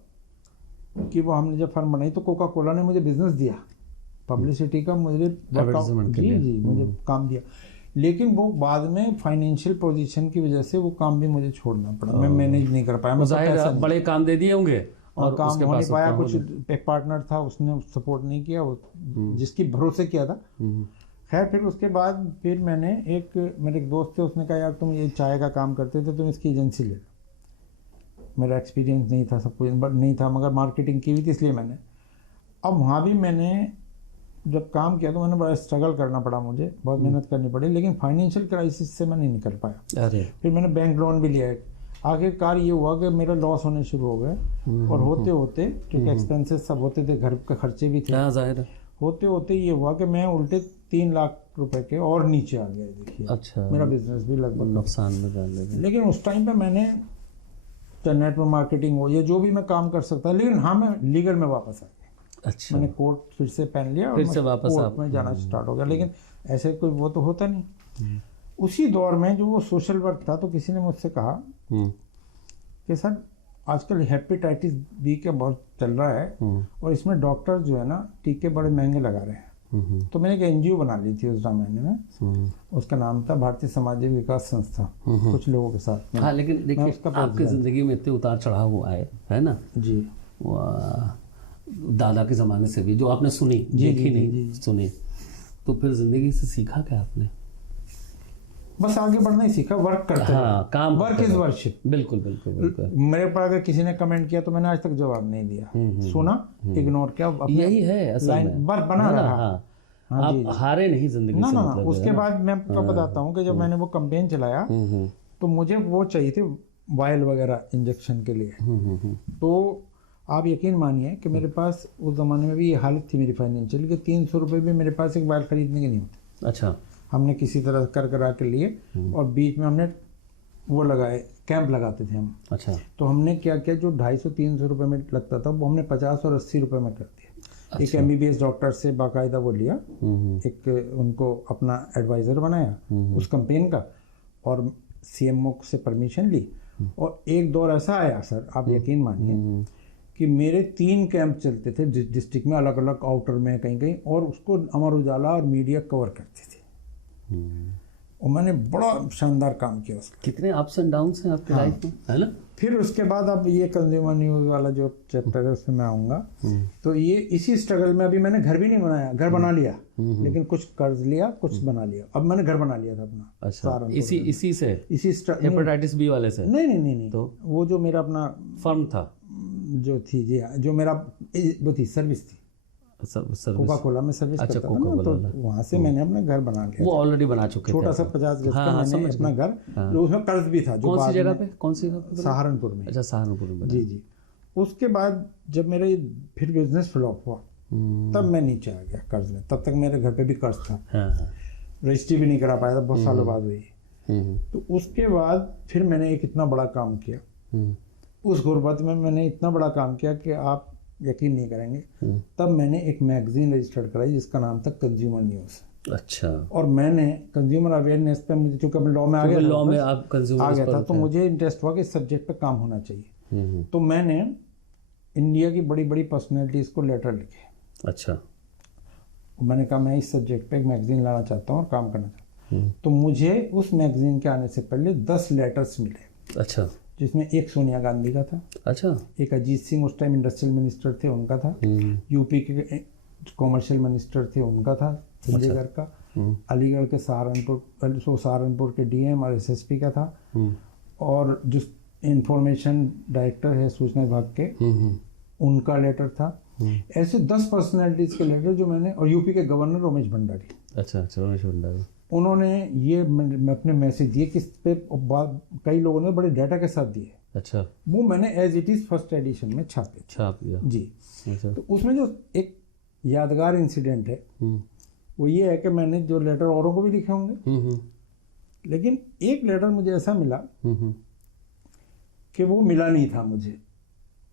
कि वो हमने जब फर्म बनाई, तो कोका कोला ने मुझे बिजनेस दिया पब्लिसिटी का, मुझे मुझे काम दिया। लेकिन वो बाद में फाइनेंशियल पोजीशन की वजह से वो काम भी मुझे छोड़ना पड़ा। मैं मैनेज नहीं कर पाया। मैं बड़े काम दे दिए होंगे और काम हो नहीं पाया। कुछ एक पार्टनर था, उसने सपोर्ट नहीं किया, वो जिसकी भरोसे किया था। खैर, फिर उसके बाद फिर मैंने मेरे एक दोस्त थे, उसने कहा यार तुम ये चाय का काम करते थे, तुम इसकी एजेंसी ले लो। मेरा एक्सपीरियंस नहीं था, सब कुछ नहीं था, मगर मार्केटिंग की हुई थी, इसलिए मैंने। अब वहाँ भी मैंने जब काम किया तो मैंने बड़ा स्ट्रगल करना पड़ा, मुझे बहुत मेहनत करनी पड़ी, लेकिन फाइनेंशियल क्राइसिस से मैं नहीं निकल पाया। अरे फिर मैंने बैंक लोन भी लिया। आखिरकार ये हुआ कि मेरा लॉस होने शुरू हो गए, और होते होते, क्योंकि एक्सपेंसेस सब होते थे, घर के खर्चे भी थे, जाहिर, होते होते ये हुआ कि मैं उल्टे 3 लाख रुपए के और नीचे आ गया। देखिए, अच्छा, मेरा बिजनेस भी लगभग नुकसान में डाल दिया। लेकिन उस टाइम पे मैंने नेटवर्क मार्केटिंग हो, ये जो भी मैं काम कर सकता, लेकिन हाँ, मैं लीगल में वापस आ गया। अच्छा, मैंने कोर्ट फिर से पहन लिया और फिर से वापस कोर्ट में जाना स्टार्ट हो गया। लेकिन ऐसे कोई वो तो होता नहीं। उसी दौर में जो वो सोशल वर्क था, तो किसी ने मुझसे कहा कि सर आजकल हेपेटाइटिस बी का बहुत चल रहा है, और इसमें डॉक्टर जो है ना टीके बड़े महंगे लगा रहे हैं। तो मैंने एक NGO बना ली थी उस जमाने में। उसका नाम था भारतीय सामाजिक विकास संस्था, कुछ लोगों के साथ। हाँ, लेकिन देखिए आपकी ज़िंदगी में इतने उतार चढ़ाव हुआ है ना जी। दादा के ज़माने से भी जो आपने सुनी, देखी नहीं, सुनी, तो फिर ज़िंदगी से सीखा क्या आपने? बस आगे बढ़ना ही सीखा, वर्क करते हैं। हाँ, काम, वर्क इज वर्शिप। बिल्कुल बिल्कुल बिल्कुल। मेरे पर अगर किसी ने कमेंट किया तो मैंने आज तक जवाब नहीं दिया, सुना, इग्नोर किया, यही है असल में, वर्क बना रहा। हाँ, आप हारे नहीं जिंदगी से। मतलब उसके बाद मैं आपको बताता हूँ कि जब मैंने वो कैंपेन चलाया, तो मुझे वो चाहिए थे वायल वगैरह इंजेक्शन के लिए। तो आप यकीन मानिए कि मेरे पास उस ज़माने में भी ये हालत थी मेरी फाइनेंशियल कि 300 रुपये भी मेरे पास एक वायर ख़रीदने के नहीं होते। अच्छा। हमने किसी तरह कर करा के लिए और बीच में हमने वो लगाए, कैंप लगाते थे हम। अच्छा। तो हमने क्या किया, जो 250-300 रुपये में लगता था वो हमने 50 और 80 रुपये में कर दिया। एक MBBS डॉक्टर से बाकायदा वो लिया, एक उनको अपना एडवाइज़र बनाया उस कैंपेन का, और CMO से परमिशन ली। और एक दौर ऐसा आया सर, आप यकीन मानिए कि मेरे 3 कैंप चलते थे डिस्ट्रिक्ट में, अलग अलग आउटर में कहीं कहीं, और उसको अमर उजाला और मीडिया कवर करती थी। और मैंने बड़ा शानदार काम किया उसका। कितने अप्स एंड डाउन्स हैं आपकी लाइफ में, है ना? फिर उसके बाद अब ये कंज्यूमर न्यूज़ वाला जो चैप्टर है उसमें मैं आऊँगा। तो ये इसी स्ट्रगल में अभी मैंने घर भी नहीं बनाया, घर बना लिया, लेकिन कुछ कर्ज लिया, कुछ बना लिया। अब मैंने घर बना लिया था अपना। अच्छा, इसी से इसी हेपेटाइटिस बी वाले से? नहीं, तो वो जो मेरा अपना फर्म था, जो थी जी, जो मेरा वो थी सर्विस थी, कोका कोला में सर्विस करता था ना, तो वहाँ से मैंने अपना घर बना लिया। वो ऑलरेडी बना चुके थे, छोटा सा 50 गज का मैंने अपना घर, उसमें कर्ज भी था। कौन सी जगह पे? कौन सी जगह पे? सहारनपुर में। अच्छा, सहारनपुर में। जी। उसके बाद जब मेरा फिर बिजनेस फ्लॉप हुआ, तब मैं नीचे आ गया कर्ज में। तब तक मेरे घर पे भी कर्ज था, रजिस्ट्री भी नहीं करा पाया था, बहुत सालों बाद हुई। तो उसके बाद फिर मैंने एक इतना बड़ा काम किया, उस गुर्बत में मैंने इतना बड़ा काम किया कि आप यकीन नहीं करेंगे। तब मैंने एक मैगजीन रजिस्टर्ड कराई जिसका नाम था कंज्यूमर न्यूज़। अच्छा। और मैंने कंज्यूमर अवेयरनेस पे, मुझे चूंकि मैं लॉ में आ गया था, लॉ में आप कंज्यूमर आ गया था, तो मुझे इंटरेस्ट हुआ कि इस सब्जेक्ट पे काम होना चाहिए। तो मैंने इंडिया की बड़ी बड़ी पर्सनैलिटीज़ को लेटर लिखे। अच्छा। मैंने कहा मैं इस सब्जेक्ट पे एक मैगजीन लाना चाहता हूँ और काम करना चाहता हूँ। तो मुझे उस मैगजीन के आने से पहले 10 लेटर्स मिले। अच्छा। जिसमें एक सोनिया गांधी का था। अच्छा। एक अजीत सिंह उस टाइम इंडस्ट्रियल मिनिस्टर थे, उनका था। यूपी के कॉमर्शियल मिनिस्टर थे, उनका था, चंडीगढ़ का। अलीगढ़ के सहारनपुर के DM और SSP का था। और जो इंफॉर्मेशन डायरेक्टर है सूचना विभाग के, उनका लेटर था। ऐसे 10 पर्सनैलिटीज़ के लेटर जो मैंने, और यूपी के गवर्नर रमेश भंडारी। अच्छा, रमेश भंडारी। उन्होंने ये मैं अपने मैसेज दिए किस पे, कई लोगों ने बड़े डाटा के साथ दिए। अच्छा। वो मैंने as it is first edition में छाप दिया जी। अच्छा। तो उसमें जो एक यादगार इंसिडेंट है वो ये है कि मैंने जो लेटर औरों को भी लिखे होंगे, लेकिन एक लेटर मुझे ऐसा मिला कि वो मिला नहीं था मुझे,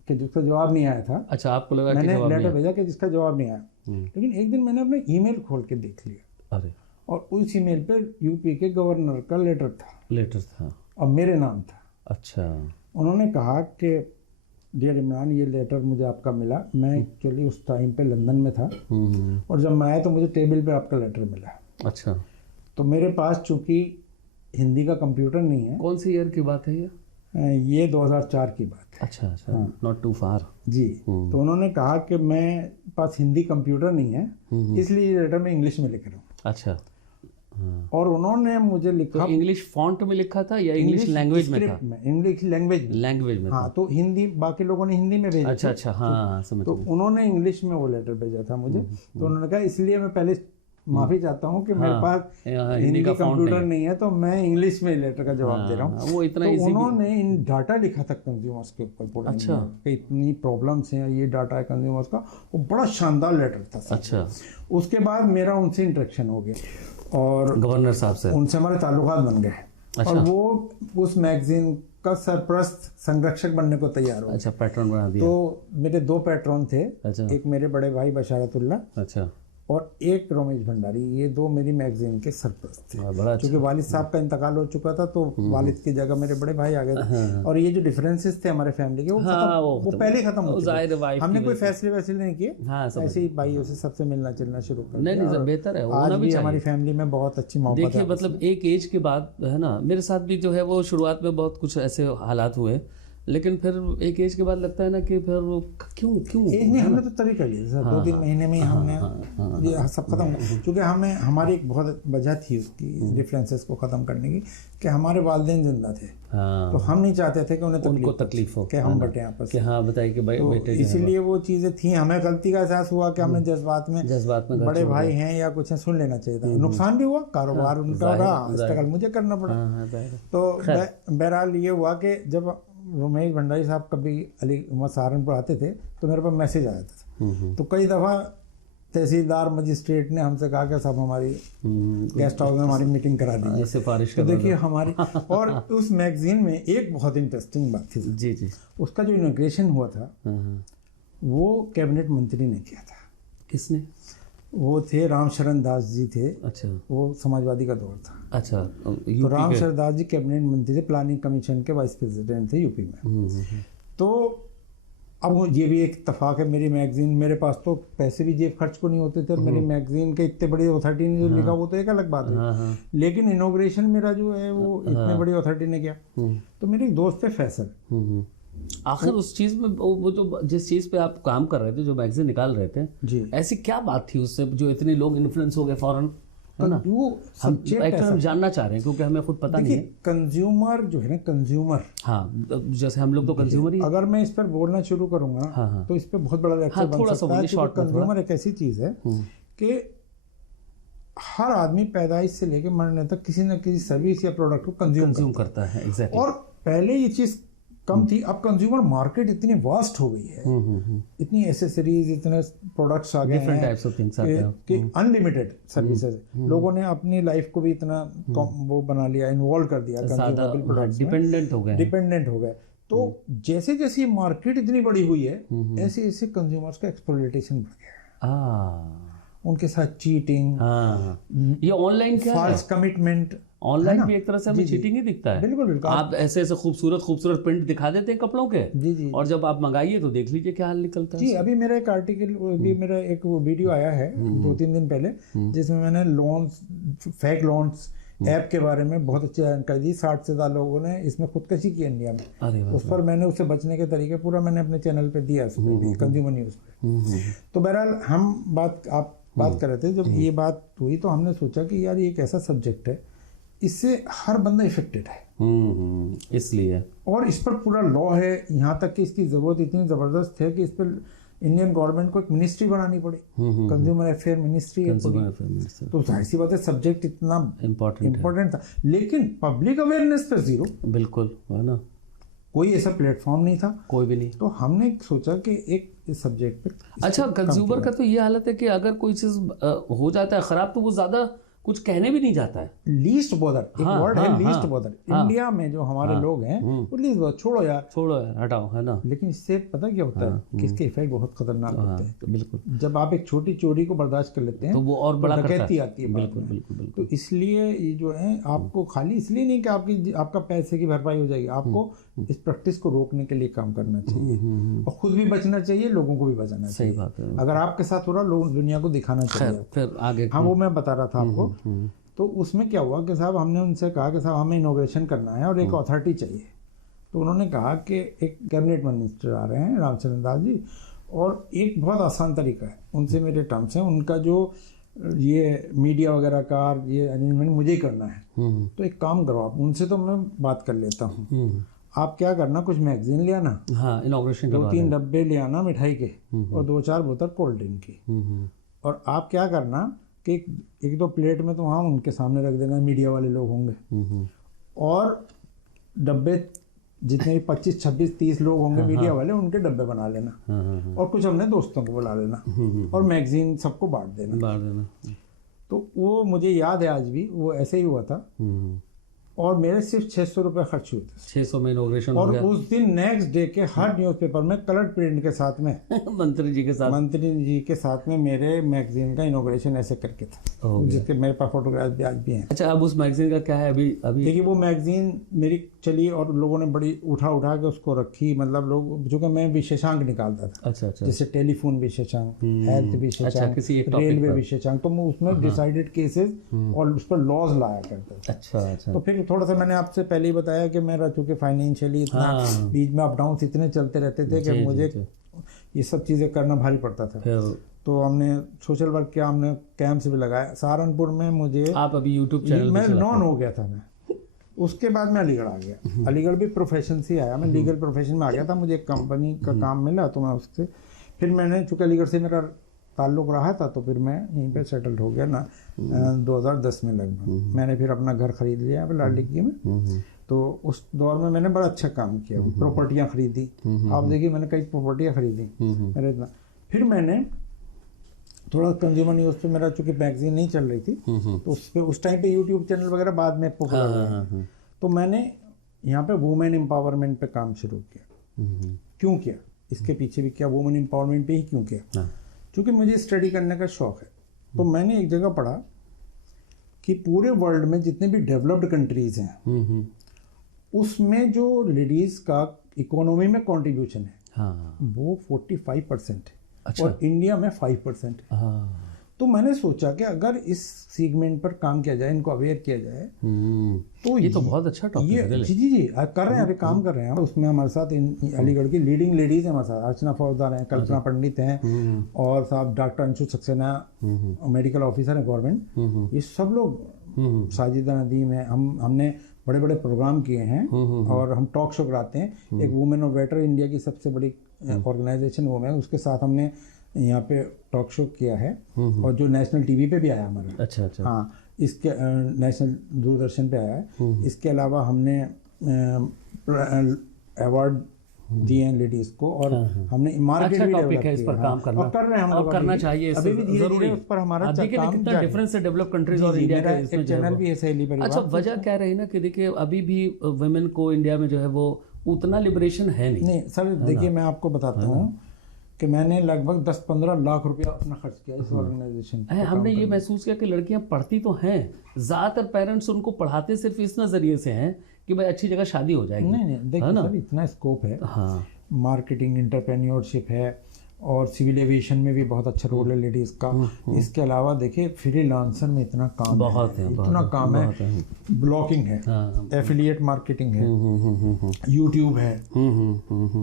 कि जिसका जवाब नहीं आया था। अच्छा, आपको लगा मैंने कि लेटर भेजा कि जिसका जवाब नहीं आया, लेकिन एक दिन मैंने अपने ईमेल खोल के देख लिया। अरे। और उस ईमेल पे यूपी के गवर्नर का लेटर था और मेरे नाम था। अच्छा। उन्होंने कहा कि डियर इमरान, ये लेटर मुझे आपका मिला। मैं एक्चुअली उस टाइम पे लंदन में था, और जब मैं आया तो मुझे टेबल पे आपका लेटर मिला। अच्छा। तो मेरे पास चूंकि हिंदी का कंप्यूटर नहीं है। कौन सी ईयर की बात है ये? ये 2004 की बात है। अच्छा। नॉट टू फार जी। तो उन्होंने कहा कि मैं पास हिंदी कंप्यूटर नहीं है, इसलिए ये लेटर मैं इंग्लिश में लिख रहा हूँ। अच्छा। और उन्होंने मुझे लिखा, तो इंग्लिश फॉन्ट में लिखा था या इंग्लिश लैंग्वेज में था? इंग्लिश लैंग्वेज में। हाँ, तो हिंदी, बाकी लोगों ने हिंदी में भेजा। अच्छा। हाँ, समझ। तो उन्होंने इंग्लिश में वो लेटर भेजा था मुझे। तो उन्होंने कहा इसलिए मैं पहले माफी चाहता हूँ कि मेरे पास हिंदी का कंप्यूटर नहीं है, तो मैं इंग्लिश में लेटर का जवाब दे रहा हूँ। वो इतना तो उन्होंने इन डाटा लिखा था कंज्यूमर्स के ऊपर। अच्छा। कि इतनी प्रॉब्लम्स हैं, ये डाटा है कंज्यूमर्स का। वो बड़ा शानदार लेटर था। अच्छा। उसके बाद मेरा उनसे इंटरेक्शन हो गया और गवर्नर साहब से उनसे हमारे ताल्लुकात बन गए। अच्छा। और वो उस मैगजीन का सरप्रस्त संरक्षक बनने को तैयार हो। अच्छा, पैट्रन बना दिया। तो मेरे 2 पैट्रन थे। अच्छा। एक मेरे बड़े भाई बशारतुल्ला। अच्छा। और एक रमेश भंडारी, ये 2 मेरी मैगजीन के सरप्रस्त थे। क्योंकि वालिद साहब का इंतकाल हो चुका था, तो वालिद की जगह मेरे बड़े भाई आ गए थे। और ये जो डिफरेंसेस थे हमारे फैमिली के, वो पहले खत्म हो चुके। हमने कोई फैसले वैसले नहीं किए, ऐसे ही भाइयों से सबसे मिलना चलना शुरू कर दिया। नहीं, बेहतर है। आज भी हमारी फैमिली में बहुत अच्छी मोहब्बत है। देखिए, मतलब एक एज के बाद है ना, मेरे साथ भी जो है वो शुरुआत में बहुत कुछ ऐसे हालात हुए, लेकिन फिर एक एज के बाद लगता है ना कि फिर वो क्यों एज में हमने तो तभी कर लिया सर। 2-3 महीने में हमने ये सब खत्म, क्योंकि हमें हमारी एक बहुत वजह थी उसकी डिफरेंसेस को ख़त्म करने की, कि हमारे वालिदैन जिंदा थे। तो हम नहीं चाहते थे कि उनको तकलीफ हो कि हम बटे आपस में। हाँ, बताइए कि बेटे, इसीलिए वो चीज़ें थी। हमें गलती का एहसास हुआ कि हमने जज़्बात में बड़े भाई हैं या कुछ है, सुन लेना चाहिए था। नुकसान भी हुआ, कारोबार उनका रहा, स्ट्रगल मुझे करना पड़ा। तो बहरहाल ये हुआ कि जब रमेश भंडारी साहब कभी सहारनपुर आते थे तो मेरे पास मैसेज आया था। तो कई दफ़ा तहसीलदार मजिस्ट्रेट ने हमसे कहा कि साहब हमारी गेस्ट हाउस में हमारी मीटिंग करा दीजिए, सिफारिश तो देखिए हमारी। और उस मैगजीन में एक बहुत इंटरेस्टिंग बात थी जी जी, उसका जो इनॉग्रेशन हुआ था वो कैबिनेट मंत्री ने किया था। किसने? वो थे रामशरण दास जी थे। अच्छा, वो समाजवादी का दौर था। अच्छा, तो रामशरण दास जी कैबिनेट मंत्री थे, प्लानिंग कमीशन के वाइस प्रेसिडेंट थे यूपी में। तो अब ये भी एक इत्तेफाक है, मेरी मैगजीन, मेरे पास तो पैसे भी जेब खर्च को नहीं होते थे, मेरी मैगजीन के इतने बड़ी अथॉरिटी ने जो लिखा वो तो एक अलग बात है, लेकिन इनॉग्रेशन मेरा जो है वो इतने बड़ी अथॉरिटी ने किया। तो मेरे एक दोस्त थे फैसल, आखिर उस चीज में वो जो जिस चीज पे आप काम कर रहे थे, जो मैगजीन निकाल रहे थे जी, ऐसी क्या बात थी उससे जो इतने लोग इन्फ्लुएंस हो गए फौरन, है ना? वो हम जानना चाह रहे हैं क्योंकि हमें खुद पता नहीं है। कंज्यूमर जो है ना, कंज्यूमर, हाँ, जैसे हम लोग तो कंज्यूमर ही, अगर मैं इस पर बोलना शुरू करूंगा हाँ, तो इस पर बहुत बड़ा लेक्चर बन सकता है। क्योंकि कंज्यूमर एक ऐसी चीज है कि हर आदमी पैदाइश से लेकर मरने तक किसी न किसी सर्विस या प्रोडक्ट को कंज्यूम करता है। एग्जैक्टली। और पहले ये चीज कम थी, अब कंज्यूमर मार्केट इतनी वास्ट हो गई है, इतनी एसेसरीज, इतने प्रोडक्ट्स आ गए हैं, टाइप्स ऑफ थिंग्स आते हैं कि अनलिमिटेड सर्विसेज, लोगों ने अपनी लाइफ को भी इतना वो बना लिया, इन्वॉल्व कर दिया कंज्यूमेबल प्रोडक्ट्स में, डिपेंडेंट हो गए। तो जैसे जैसे मार्केट इतनी बड़ी हुई है ऐसे ऐसे कंज्यूमर्स का एक्सप्लॉयटेशन बढ़ गया, उनके साथ चीटिंग, ये ऑनलाइन क्या है? False commitment. ऑनलाइन भी एक तरह से हमें चीटिंग ही दिखता है। बिल्कुल बिल्कुल। आप ऐसे ऐसे खूबसूरत प्रिंट दिखा देते हैं कपड़ों के, जी जी, और जब आप मंगाइए तो देख लीजिए क्या हाल निकलता है। जी, अभी मेरा एक आर्टिकल, अभी मेरा एक वीडियो आया है 2-3 दिन पहले, जिसमें मैंने लोन्स, फेक लोन्स ऐप के बारे में बहुत अच्छी जानकारी दी। 60 से ज़्यादा लोगों ने इसमें खुदकशी की इंडिया में। उस पर मैंने उससे बचने के तरीके पूरा मैंने अपने चैनल पे दिया, उस पर भी, कंज्यूमर न्यूज़ पे। तो बहरहाल हम बात कर रहे थे, जब ये बात हुई तो हमने सोचा कि यार ये एक ऐसा सब्जेक्ट है, इससे हर बंदा इफेक्टेड है, इसलिए, और इस पर पूरा लॉ है, यहाँ तक कि इसकी ज़रूरत इतनी ज़बरदस्त है कि इस पर इंडियन गवर्नमेंट को एक मिनिस्ट्री बनानी पड़ी, कंज्यूमर अफेयर मिनिस्ट्री है। तो जाहिर सी बात है सब्जेक्ट इतना इम्पोर्टेंट था, लेकिन पब्लिक अवेयरनेस पर जीरो, बिल्कुल, है ना, कोई ऐसा प्लेटफॉर्म नहीं था, कोई भी नहीं। तो हमने सोचा कि एक इस सब्जेक्ट पे, अच्छा, कंज्यूमर का तो ये हालत है कि अगर कोई चीज़ हो जाता है ख़राब तो वो ज़्यादा कुछ कहने भी नहीं जाता है। लीस्ट बॉदर, एक वर्ड है, लीस्ट बॉदर। इंडिया में जो हमारे लोग हैं वो लीस्ट बॉदर, छोड़ो यार, हटाओ, है ना। लेकिन इससे पता क्या होता है कि इसके इफेक्ट बहुत खतरनाक होते हैं। तो बिल्कुल, जब आप एक छोटी चोरी को बर्दाश्त कर लेते हैं तो वो और बड़ा डकैती आती है। बिल्कुल बिल्कुल बिल्कुल। तो इसलिए ये जो है, आपको खाली इसलिए नहीं कि आपका पैसे की भरपाई हो जाएगी, आपको इस प्रैक्टिस को रोकने के लिए काम करना चाहिए, और खुद भी बचना चाहिए, लोगों को भी बचाना चाहिए। सही बात है। अगर आपके साथ हो रहा, लोग दुनिया को दिखाना चाहिए। फिर आगे, हाँ, वो मैं बता रहा था आपको। तो उसमें क्या हुआ कि साहब हमने उनसे कहा कि साहब हमें इनॉग्रेशन करना है और एक अथॉरिटी चाहिए। तो उन्होंने कहा कि एक कैबिनेट मिनिस्टर आ रहे हैं, रामचंद्र दास जी, और एक बहुत आसान तरीका है, उनसे मेरे टर्म्स हैं, उनका जो ये मीडिया वगैरह का ये अरेंजमेंट मुझे ही करना है। तो एक काम करो आप, उनसे तो मैं बात कर लेता हूँ, आप क्या करना, कुछ मैगजीन ले आना, इनॉग्रेशन 2-3 डब्बे ले आना मिठाई के, और 2-4 बोतल कोल्ड ड्रिंक की, और आप क्या करना कि एक दो प्लेट में तो वहाँ उनके सामने रख देना, मीडिया वाले लोग होंगे, और डब्बे जितने भी 25, 26, 30 लोग होंगे मीडिया वाले, उनके डब्बे बना लेना, और कुछ हमने दोस्तों को बुला लेना, और मैगजीन सबको बांट देना। तो वो मुझे याद है आज भी, वो ऐसे ही हुआ था, और मेरे सिर्फ 600 रुपये खर्च हुए थे। 600 में इनॉग्रेशन और उस दिन नेक्स्ट डे के हर न्यूज़पेपर में कलर प्रिंट के साथ में मंत्री जी के साथ में मेरे मैगजीन का इनॉग्रेशन ऐसे करके था, जिसके मेरे पास फोटोग्राफ भी आज भी हैं। अच्छा, अब उस मैगजीन का क्या है अभी? देखिए, वो मैगजीन मेरी चली और लोगों ने बड़ी उठा के उसको रखी, मतलब लोग, जो कि मैं विशेषांक निकालता था। अच्छा, जैसे टेलीफोन विशेषांक, हेल्थ विशेषांक, रेलवे विशेषांक, तो मैं उसमें डिसाइडेड केसेस और उस पर लॉज लाया करता था। अच्छा। तो फिर थोड़ा सा मैंने आपसे पहले ही बताया कि मेरा चूंकि फाइनेंशियली इतना बीच में अप डाउन इतने चलते रहते थे कि मुझे ये सब चीज़ें करना भारी पड़ता था। तो हमने सोशल वर्क किया, हमने कैंप्स भी लगाया सहारनपुर में। मुझे, आप अभी यूट्यूब चैनल में नॉन हो गया था मैं, उसके बाद मैं अलीगढ़ आ गया। अलीगढ़ भी प्रोफेशन से आया, मैं लीगल प्रोफेशन में आ गया था, मुझे एक कंपनी का काम मिला, तो मैं उससे फिर मैंने, चूँकि अलीगढ़ से मेरा ताल्लुक़ रहा था, तो फिर मैं यहीं पे सेटल्ड हो गया ना 2010 में लगभग। मैंने फिर अपना घर ख़रीद लिया लाल डिग्गी में। तो तो उस दौर में मैंने बड़ा अच्छा काम किया, प्रॉपर्टियां खरीदी। आप देखिए मैंने कई प्रॉपर्टियां खरीदी मेरे इतना। फिर मैंने थोड़ा कंज्यूमर न्यूज़ पे, मेरा चूंकि मैगजीन नहीं चल रही थी तो उस पे उस टाइम पे यूट्यूब चैनल वगैरह बाद में पॉपुलर हुए, तो मैंने यहाँ पे वुमेन एम्पावरमेंट पे काम शुरू किया। क्यों किया, इसके पीछे भी क्या, वुमेन एम्पावरमेंट पे ही क्यों किया, क्योंकि मुझे स्टडी करने का शौक है। तो मैंने एक जगह पढ़ा कि पूरे वर्ल्ड में जितने भी डेवलप्ड कंट्रीज हैं उसमें जो लेडीज का इकोनॉमी में कंट्रीब्यूशन है वो 45% है। अच्छा। और इंडिया में 5% है। तो मैंने सोचा कि अगर इस सेगमेंट पर काम किया जाए, इनको अवेयर किया जाए, तो ये तो बहुत अच्छा टॉपिक है। जी जी जी कर रहे हैं, अभी काम कर रहे हैं। उसमें हमारे साथ अलीगढ़ की लीडिंग लेडीज हैं हमारे साथ, अर्चना फौजदार हैं, कल्पना पंडित हैं, और साहब doctor Anshu Saxena medical officer हैं गवर्नमेंट, ये सब लोग, साजिदा नदीम है। हमने बड़े बड़े प्रोग्राम किए हैं और हम टॉक शो कराते हैं। एक वुमेन ऑफ वेटर इंडिया की सबसे बड़ी ऑर्गेनाइजेशन वो है, उसके साथ हमने यहाँ पे टॉक शो किया है और जो नेशनल टीवी पे भी आया हमारा। अच्छा अच्छा। हाँ, इसके नेशनल दूरदर्शन पे आया है। इसके अलावा हमने अवार्ड दिए हैं लेडीज को, और हमने मार्केट अच्छा भी टॉपिक डेवलप है, इस पर किया। काम करना और कर रहे हैं हम और लोग, करना चाहिए, अभी भी धीरे धीरे उस पर हमारा काम कितना जारी है। डिफरेंस है डेवलप कंट्रीज जी, और जी, इंडिया मेरा के इसमें एक चैनल भी है सहेली परिवार। अच्छा, वजह क्या रही ना कि देखिए अभी भी वुमेन को इंडिया में जो है वो उतना लिबरेशन है नहीं सर देखिए मैं आपको बताता हूँ कि मैंने लगभग 10-15 लाख रुपया अपना खर्च किया इस ऑर्गेनाइजेशन पे। हमने ये महसूस किया कि लड़कियां पढ़ती तो हैं, ज़्यादातर पेरेंट्स उनको पढ़ाते सिर्फ इस नज़रिए से हैं कि भाई अच्छी जगह शादी हो जाएगी। नहीं देखिए सर, इतना स्कोप है। हाँ, मार्केटिंग, एंटरप्रेन्योरशिप है, और सिविल एविएशन में भी बहुत अच्छा रोल है लेडीज का। इसके अलावा देखिए फ्रीलांसर में इतना काम बहुत है, इतना काम है, ब्लॉगिंग है, एफिलिएट मार्केटिंग है, यूट्यूब है,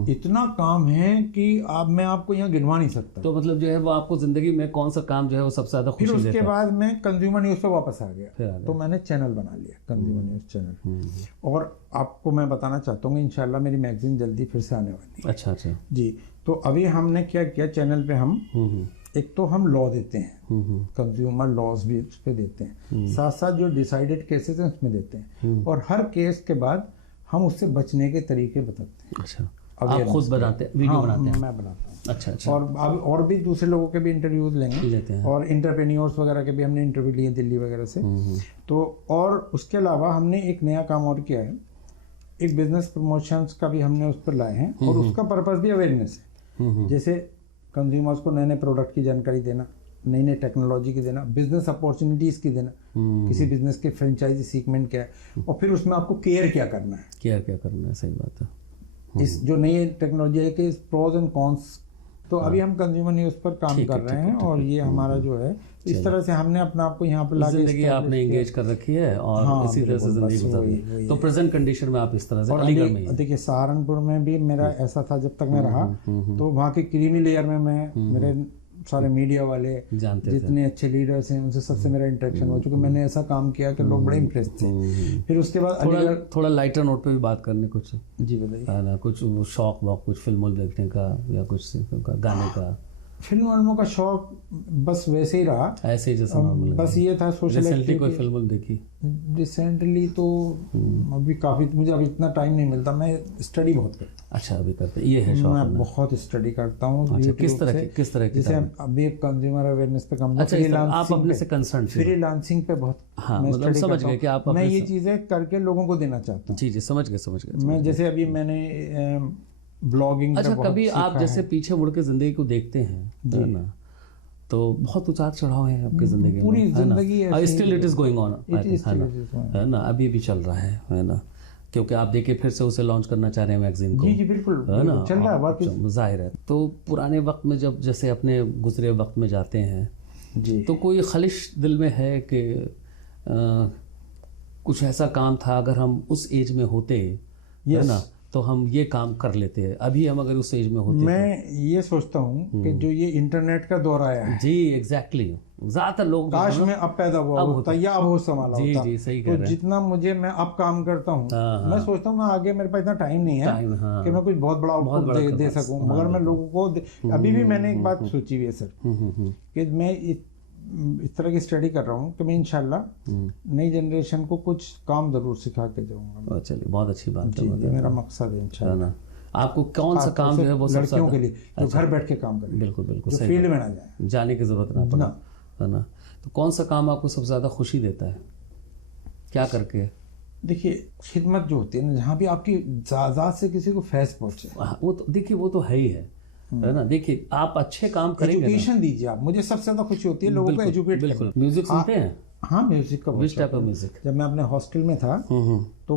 इतना काम है कि मैं आपको यहाँ गिनवा नहीं सकता। तो मतलब जो है वो आपको जिंदगी में कौन सा काम जो है वो सबसे ज्यादा खुशी फिर देता है? उसके बाद मैं कंज्यूमर न्यूज़ पे वापस आ गया, तो मैंने चैनल बना लिया, कंज्यूमर न्यूज़ चैनल। और आपको मैं बताना चाहता हूँ इंशाल्लाह मेरी मैगजीन जल्दी फिर से आने वाली है। अच्छा अच्छा जी। तो अभी हमने क्या किया चैनल पे, हम एक तो हम लॉ देते हैं, कंज्यूमर लॉज भी उस पे देते हैं, साथ साथ जो डिसाइडेड केसेस हैं उसमें देते हैं, और हर केस के बाद हम उससे बचने के तरीके बताते हैं। अच्छा, आप खुद बनाते हैं, वीडियो बनाते हैं? मैं बनाता हूँ। अच्छा अच्छा। और अब और भी दूसरे लोगों के भी इंटरव्यूज लेते हैं, और इंटरप्रेन्योर्स वगैरह के भी हमने इंटरव्यू लिए दिल्ली वगैरह से। तो और उसके अलावा हमने एक नया काम और किया है, एक बिजनेस प्रमोशंस का भी हमने उस पर लाए हैं, और उसका पर्पस भी अवेयरनेस है। जैसे कंज्यूमर्स को नए नए प्रोडक्ट की जानकारी देना, नई नई टेक्नोलॉजी की देना, बिजनेस अपॉर्चुनिटीज की देना, किसी बिजनेस के फ्रेंचाइजी सीगमेंट क्या है, और फिर उसमें आपको केयर क्या करना है, सही बात है। इस जो नई टेक्नोलॉजी है कि प्रोज एंड कॉन्स। तो अभी हम कंज्यूमर न्यूज़ पर काम कर रहे हैं, और ये हमारा जो है इस तरह से हमने अपना आपको यहाँ पर लाके जिंदगी आपने एंगेज कर रखी है, और इसी तरह से जिंदगी गुजार रही है। तो प्रेजेंट कंडीशन में आप इस तरह से अलीगढ़ में देखिए सहारनपुर में भी मेरा ऐसा था, जब तक मैं रहा तो वहाँ की क्रीमी लेयर में मैं मेरे सारे मीडिया वाले जितने अच्छे लीडर्स हैं उनसे सबसे मेरा इंटरेक्शन हो चुका। मैंने ऐसा काम किया कि लोग बड़े इम्प्रेस थे। फिर उसके बाद थोड़ा लाइटर नोट पे भी बात करने कुछ। जी बताइए। ना कुछ शौक वॉक, कुछ फिल्म देखने का या कुछ गाने का? फिल्मों का शौक बस वैसे ही रहा, ऐसे ही जैसे नॉर्मल। बस ये था सोशल रिसेंटली कोई फिल्म देखी? रिसेंटली तो अभी काफ़ी, मुझे अभी इतना टाइम नहीं मिलता, मैं स्टडी बहुत करता हूँ। अच्छा, अभी करते, ये है शौक? मैं बहुत स्टडी करता हूँ। अच्छा, किस तरह की? जैसे अभी एक कंज्यूमर अवेयरनेस पे काम, अच्छा, आप अपने से कंसर्न? फ्रीलांसिंग पे बहुत। हाँ, मतलब समझ गए कि आप मैं ये चीज़ें करके लोगों को देना चाहता हूँ। जी जी, समझ गए। मैं जैसे अभी मैंने ब्लॉगिंग। अच्छा, कभी आप जैसे पीछे मुड़ के जिंदगी को देखते हैं, है ना, तो बहुत उतार चढ़ाव है आपकी जिंदगी में, पूरी जिंदगी still it is going on, है ना, अभी भी चल रहा है ना, क्योंकि आप देखिए फिर से उसे लॉन्च करना चाह रहे हैं मैगजीन को। जी बिल्कुल, है ना, चल रहा है वाकई, जाहिर है। तो पुराने वक्त में जब जैसे अपने गुजरे वक्त में जाते हैं जी, तो कोई ख्वाहिश दिल में है कि कुछ ऐसा काम था, अगर हम उस एज में होते, है ना, तो हम ये काम कर लेते हैं, अभी हम अगर उस एज में होते? मैं ये सोचता हूँ कि जो ये इंटरनेट का दौर आया है, जी एग्जैक्टली, ज्यादातर लोग काश मैं अब पैदा हुआ होता या अब हो संभाला होता। जी सही कह तो रहे हैं। जितना मुझे मैं अब काम करता हूँ, मैं सोचता हूँ मैं आगे, मेरे पास इतना टाइम नहीं है कि मैं कुछ बहुत बड़ा आउटपुट दे सकूँ, मगर मैं लोगों को अभी भी मैंने एक बात सोची हुई है सर, कि मैं इस तरह की स्टडी कर रहा हूँ कि मैं इंशाल्लाह नई जनरेशन को कुछ काम ज़रूर सिखा के जाऊँगा। चलिए बहुत अच्छी बात जी, है। ये मेरा मकसद है है इंशाल्लाह। ना, आपको कौन सा काम जो है वो सबसे लड़कियों के ज़्यादा- लिए जो घर बैठ के काम करें, बिल्कुल बिल्कुल जो सही फील्ड बात। में ना जाए। जाने की ज़रूरत ना पड़े, है ना। तो कौन सा काम आपको सबसे ज़्यादा खुशी देता है, क्या करके? देखिए खिदमत जो होती है ना, जहाँ भी आपकी ज़ात से किसी को फैज़ पहुँचे, वो तो देखिए वो तो है ही है ना। देखिए आप अच्छे काम करेंगे ना, एजुकेशन दीजिए आप। मुझे सबसे ज़्यादा खुशी होती है लोगों को एजुकेट बिल्कुल। करना। म्यूजिक सुनते हैं? हाँ, म्यूजिक का बहुत विच टाइप शौक ऑफ है। म्यूजिक? जब मैं अपने हॉस्टल में था तो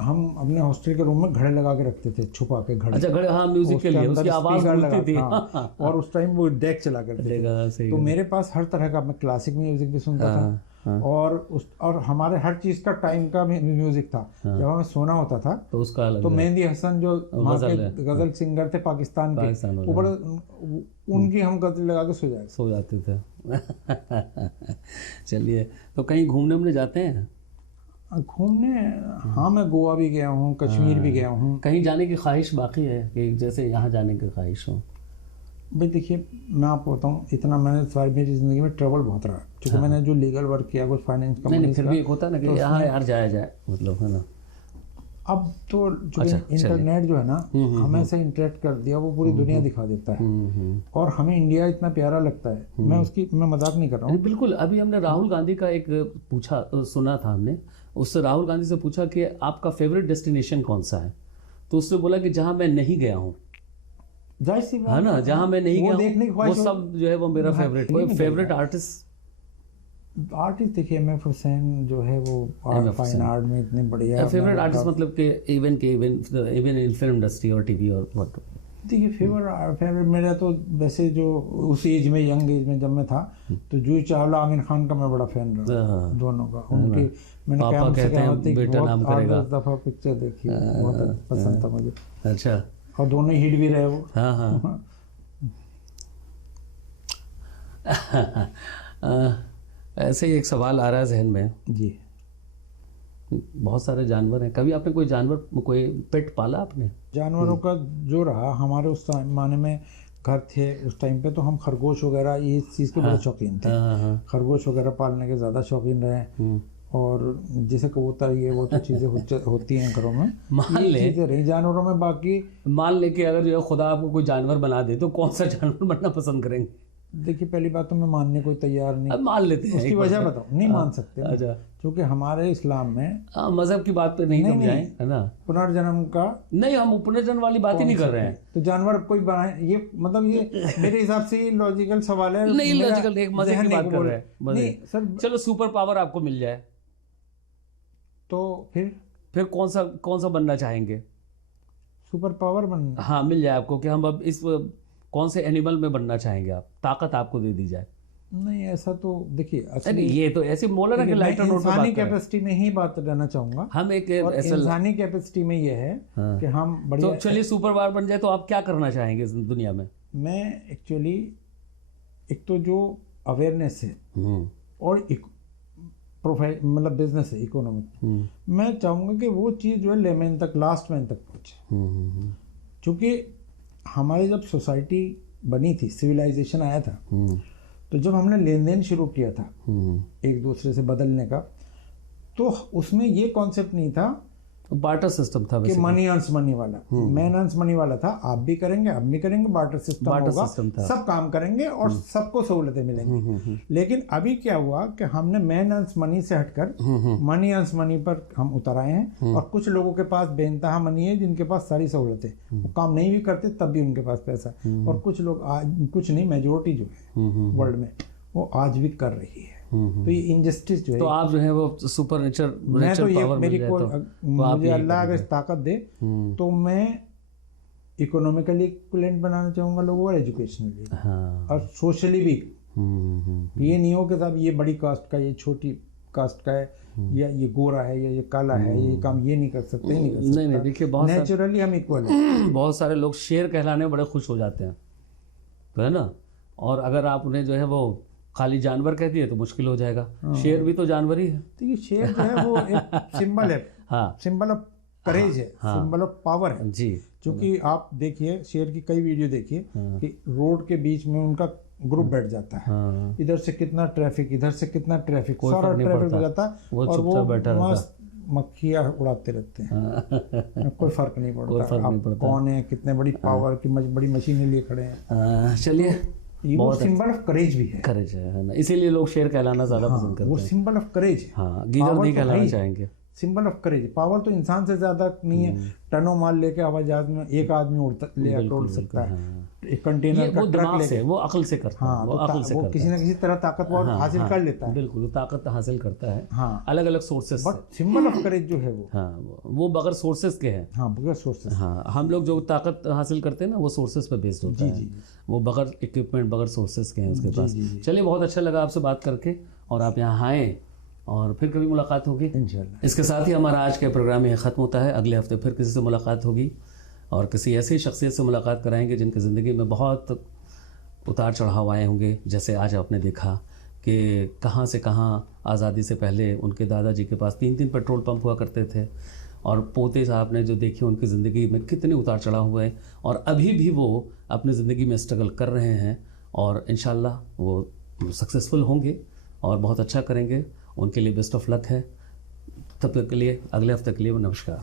हम अपने हॉस्टल के रूम में घड़े लगा के रखते थे, छुपा के घड़े। अच्छा घड़े, हाँ म्यूजिक के उसके लिए अंदर उसकी आवाज़ स्पीकर गूंजती थी। हाँ, और उस टाइम वो डेक चला करते थे। देगा, सही तो है। मेरे पास हर तरह का, मैं क्लासिक म्यूजिक भी सुनता हाँ, था और हमारे हर चीज का टाइम का म्यूजिक था। जब हमें सोना होता था तो उसका अलग तो है। मेहंदी हसन जो वहाँ गजल के है। गजल सिंगर थे पाकिस्तान पाकिस्तान के, वाले, वो बड़े उनकी हम गजल लगा के सो जाते। सो जाते थे। चलिए, तो कहीं घूमने उमने जाते हैं? घूमने, हाँ मैं गोवा भी गया हूँ, कश्मीर भी गया हूँ। कहीं जाने की ख्वाहिश बाकी है कि जैसे यहाँ जाने की ख्वाहिश हो? भाई देखिए मैं आपको बताऊँ, इतना मैंने सारी मेरी ज़िंदगी में ट्रैवल बहुत रहा, क्योंकि मैंने जो लीगल वर्क किया, कुछ फाइनेंस नहीं कंपनी फिर भी एक होता है ना कि यहाँ यार जाया जाए, मतलब, है ना। अब तो जो इंटरनेट जो है ना, हमें से इंटरेक्ट कर दिया, वो पूरी दुनिया दिखा देता है और हमें इंडिया इतना प्यारा लगता है। मैं मजाक नहीं कर रहा हूँ। बिल्कुल। अभी हमने राहुल गांधी का एक सुना था हमने, उससे राहुल गांधी से पूछा कि आपका फेवरेट डेस्टिनेशन कौन सा है, तो उसने बोला कि जहाँ मैं नहीं गया हूँ, जाहिर सी बात है ना, जहाँ मैं नहीं गया देखने की हूँ वो ख्वाहिश सब जो है वो मेरा फेवरेट। कोई फेवरेट आर्टिस्ट देखिए MF हुसैन जो है वो फाइन आर्ट में इतने बढ़िया। फेवरेट आर्टिस्ट मतलब कि इवन इन फिल्म इंडस्ट्री और टीवी और व्हाट? देखिए फेवरेट मेरा तो वैसे जो उस एज में, यंग एज में जब मैं था, तो जूही चावला, आमिर खान का मैं बड़ा फैन रहा, दोनों का। उनकी मैंने पापा कहते हैं बेटा नाम करेगा, 8-10 दफा पिक्चर देखी, बहुत पसंद था मुझे। अच्छा, और दोनों हिट भी रहे वो। हाँ। ऐसे ही एक सवाल आ रहा है जहन में जी। बहुत सारे जानवर हैं, कभी आपने कोई पेट पाला आपने? जानवरों का जो रहा, हमारे उस माने में घर थे उस टाइम पे, तो हम खरगोश वगैरह ये चीज़ के बड़े शौकीन थे। खरगोश वगैरह पालने के ज़्यादा शौकीन रहे। और जैसे कबूतर, ये वो तो चीज़ें होती हैं घरों में, मान ले चीज़ें रही जानवरों में। बाकी मान ले कि अगर जो है खुदा आपको कोई जानवर बना दे तो कौन सा जानवर बनना पसंद करेंगे? देखिए पहली बात तो मैं मानने को तैयार नहीं। अब मान लेते हैं, उसकी वजह बताओ, नहीं मान सकते। अच्छा, क्योंकि हमारे इस्लाम में मजहब की बात पे नहीं हम जाएं, है ना। पुनर्जन्म का नहीं, हम पुनर्जन्म वाली बात ही नहीं कर रहे हैं। तो जानवर कोई बनाए, ये मतलब ये मेरे हिसाब से ये लॉजिकल सवाल है। नहीं लॉजिकल, एक मजे की बात कर रहे हैं। नहीं सर, चलो सुपर पावर आपको मिल जाए तो फिर कौन सा बनना चाहेंगे? सुपर पावर बनना? हाँ, मिल जाए आपको कि हम अब इस कौन से एनिमल में बनना चाहेंगे, आप ताकत आपको दे दी जाए? नहीं ऐसा तो देखिए, अरे ये तो ऐसे बोला ना कि लाइटर नोट पे बात इंसानी कैपेसिटी में ही बात करना चाहूंगा। हम एक इंसानी कैपेसिटी में ये है कि हम बढ़िया। तो चलिए सुपर पावर बन जाए तो आप क्या करना चाहेंगे इस दुनिया में? मैं एक्चुअली एक तो जो अवेयरनेस है और मतलब बिजनेस है, इकोनॉमिक, मैं चाहूँगा कि वो चीज़ जो है लेमैन तक, लास्ट मैन तक पहुँचे। क्योंकि हमारी जब सोसाइटी बनी थी, सिविलाइजेशन आया था, तो जब हमने लेन देन शुरू किया था एक दूसरे से बदलने का, तो उसमें ये कॉन्सेप्ट नहीं था बार्टर सिस्टम था कि मनी अर्न्स मनी वाला, मैन अर्न्स मनी वाला था। आप भी करेंगे, हम भी करेंगे, बार्टर सिस्टम होगा, सब काम करेंगे और सबको सहूलतें मिलेंगी। लेकिन अभी क्या हुआ कि हमने मैन अर्न्स मनी से हटकर मनी अर्न्स मनी पर हम उतर आए हैं। और कुछ लोगों के पास बेइंतहा मनी है, जिनके पास सारी सहूलतें, वो काम नहीं भी करते तब भी उनके पास पैसा। और कुछ लोग आज, कुछ नहीं, मेजोरिटी जो है वर्ल्ड में, वो आज भी कर रही है। तो ये इनजस्टिस जो है, तो आप जो है वो सुपर नेचर पावर मेरी को मुझे अल्लाह अगर ताकत दे तो मैं इकोनॉमिकली इक्विवेलेंट बनाना चाहूँगा लोगों को, एजुकेशनली और सोशली भी। ये नहीं हो कि साहब ये बड़ी कास्ट का, ये छोटी कास्ट का है, या ये गोरा है, या ये काला है, ये काम ये नहीं कर सकते, नहीं कर सकते। नहीं देखिए, बहुत नेचुरली हम इक्वल हैं। बहुत सारे लोग शेर कहलाने में बड़े खुश हो जाते हैं, तो है ना। और अगर आप उन्हें जो है वो खाली जानवर कह दिए तो मुश्किल हो जाएगा। शेर भी तो जानवर ही है। देखिए शेर जो है वो एक सिंबल है, सिंबल ऑफ करेज है, सिंबल ऑफ पावर है जी। क्योंकि आप देखिए शेर की कई वीडियो देखिए कि रोड के बीच में उनका ग्रुप बैठ जाता है। हाँ, इधर से कितना ट्रैफिक, इधर से कितना ट्रैफिक, कोई सारा फर्क नहीं ट्रैफिक पड़ता। हो जाता है वो और वो चुपचाप बैठा रहता। मस्त मक्खियाँ उड़ाते रहते हैं। हाँ, कोई फर्क नहीं कोई पड़ता फर्क नहीं आप पड़ता। कौन है, कितने बड़ी पावर की बड़ी मशीनें लिए खड़े हैं। चलिए, ये वो बहुत सिंबल ऑफ करेज भी है। करेज है ना, इसीलिए लोग शेर कहलाना ज़्यादा हाँ, पसंद वो करते हैं। सिंबल ऑफ करेज है। हाँ, गीदड़ Power नहीं तो है कहलाना ही। चाहेंगे। सिंबल ऑफ करेज, पावर तो इंसान से ज्यादा नहीं है। टनों माल लेके हवाई जहाज में एक आदमी उड़ बिल्कुल, सकता है। हाँ। एक ये कंटेनर का वो ट्रक दिमाग लेके, से, वो अक्ल से करता है, हाँ, वो तो अक्ल से वो करता किसी है। ना किसी तरह ताकत वो हाँ, हासिल हाँ, कर लेता है। बिल्कुल, वो ताकत हासिल करता है हाँ, अलग अलग सोर्सेस से। बट सिंबल ऑफ करेज जो है वो, हाँ, वो बगैर सोर्सेस के हैं। हाँ, बगैर सोर्सेस। हाँ, हम लोग जो ताकत हासिल करते हैं ना, वो सोर्सेस पे बेस्ड होता है। वो बगैर इक्विपमेंट, बगैर सोर्सेस के हैं उसके पास। चलिए, बहुत अच्छा लगा आपसे बात करके, और आप यहाँ आए, और फिर कभी मुलाकात होगी इंशाल्लाह। इसके साथ ही हमारा आज के प्रोग्राम ये ख़त्म होता है। अगले हफ्ते फिर किसी से मुलाकात होगी, और किसी ऐसी शख्सियत से मुलाकात कराएंगे जिनकी ज़िंदगी में बहुत उतार चढ़ाव आए होंगे। जैसे आज आपने देखा कि कहाँ से कहाँ आज़ादी से पहले उनके दादाजी के पास 3-3 पेट्रोल पंप हुआ करते थे, और पोते साहब ने जो देखी उनकी ज़िंदगी में कितने उतार चढ़ाव हुए, और अभी भी वो अपनी ज़िंदगी में स्ट्रगल कर रहे हैं, और इंशाल्लाह वो सक्सेसफुल होंगे और बहुत अच्छा करेंगे। उनके लिए बेस्ट ऑफ लक है। तब तक के लिए, अगले हफ्ते के लिए नमस्कार।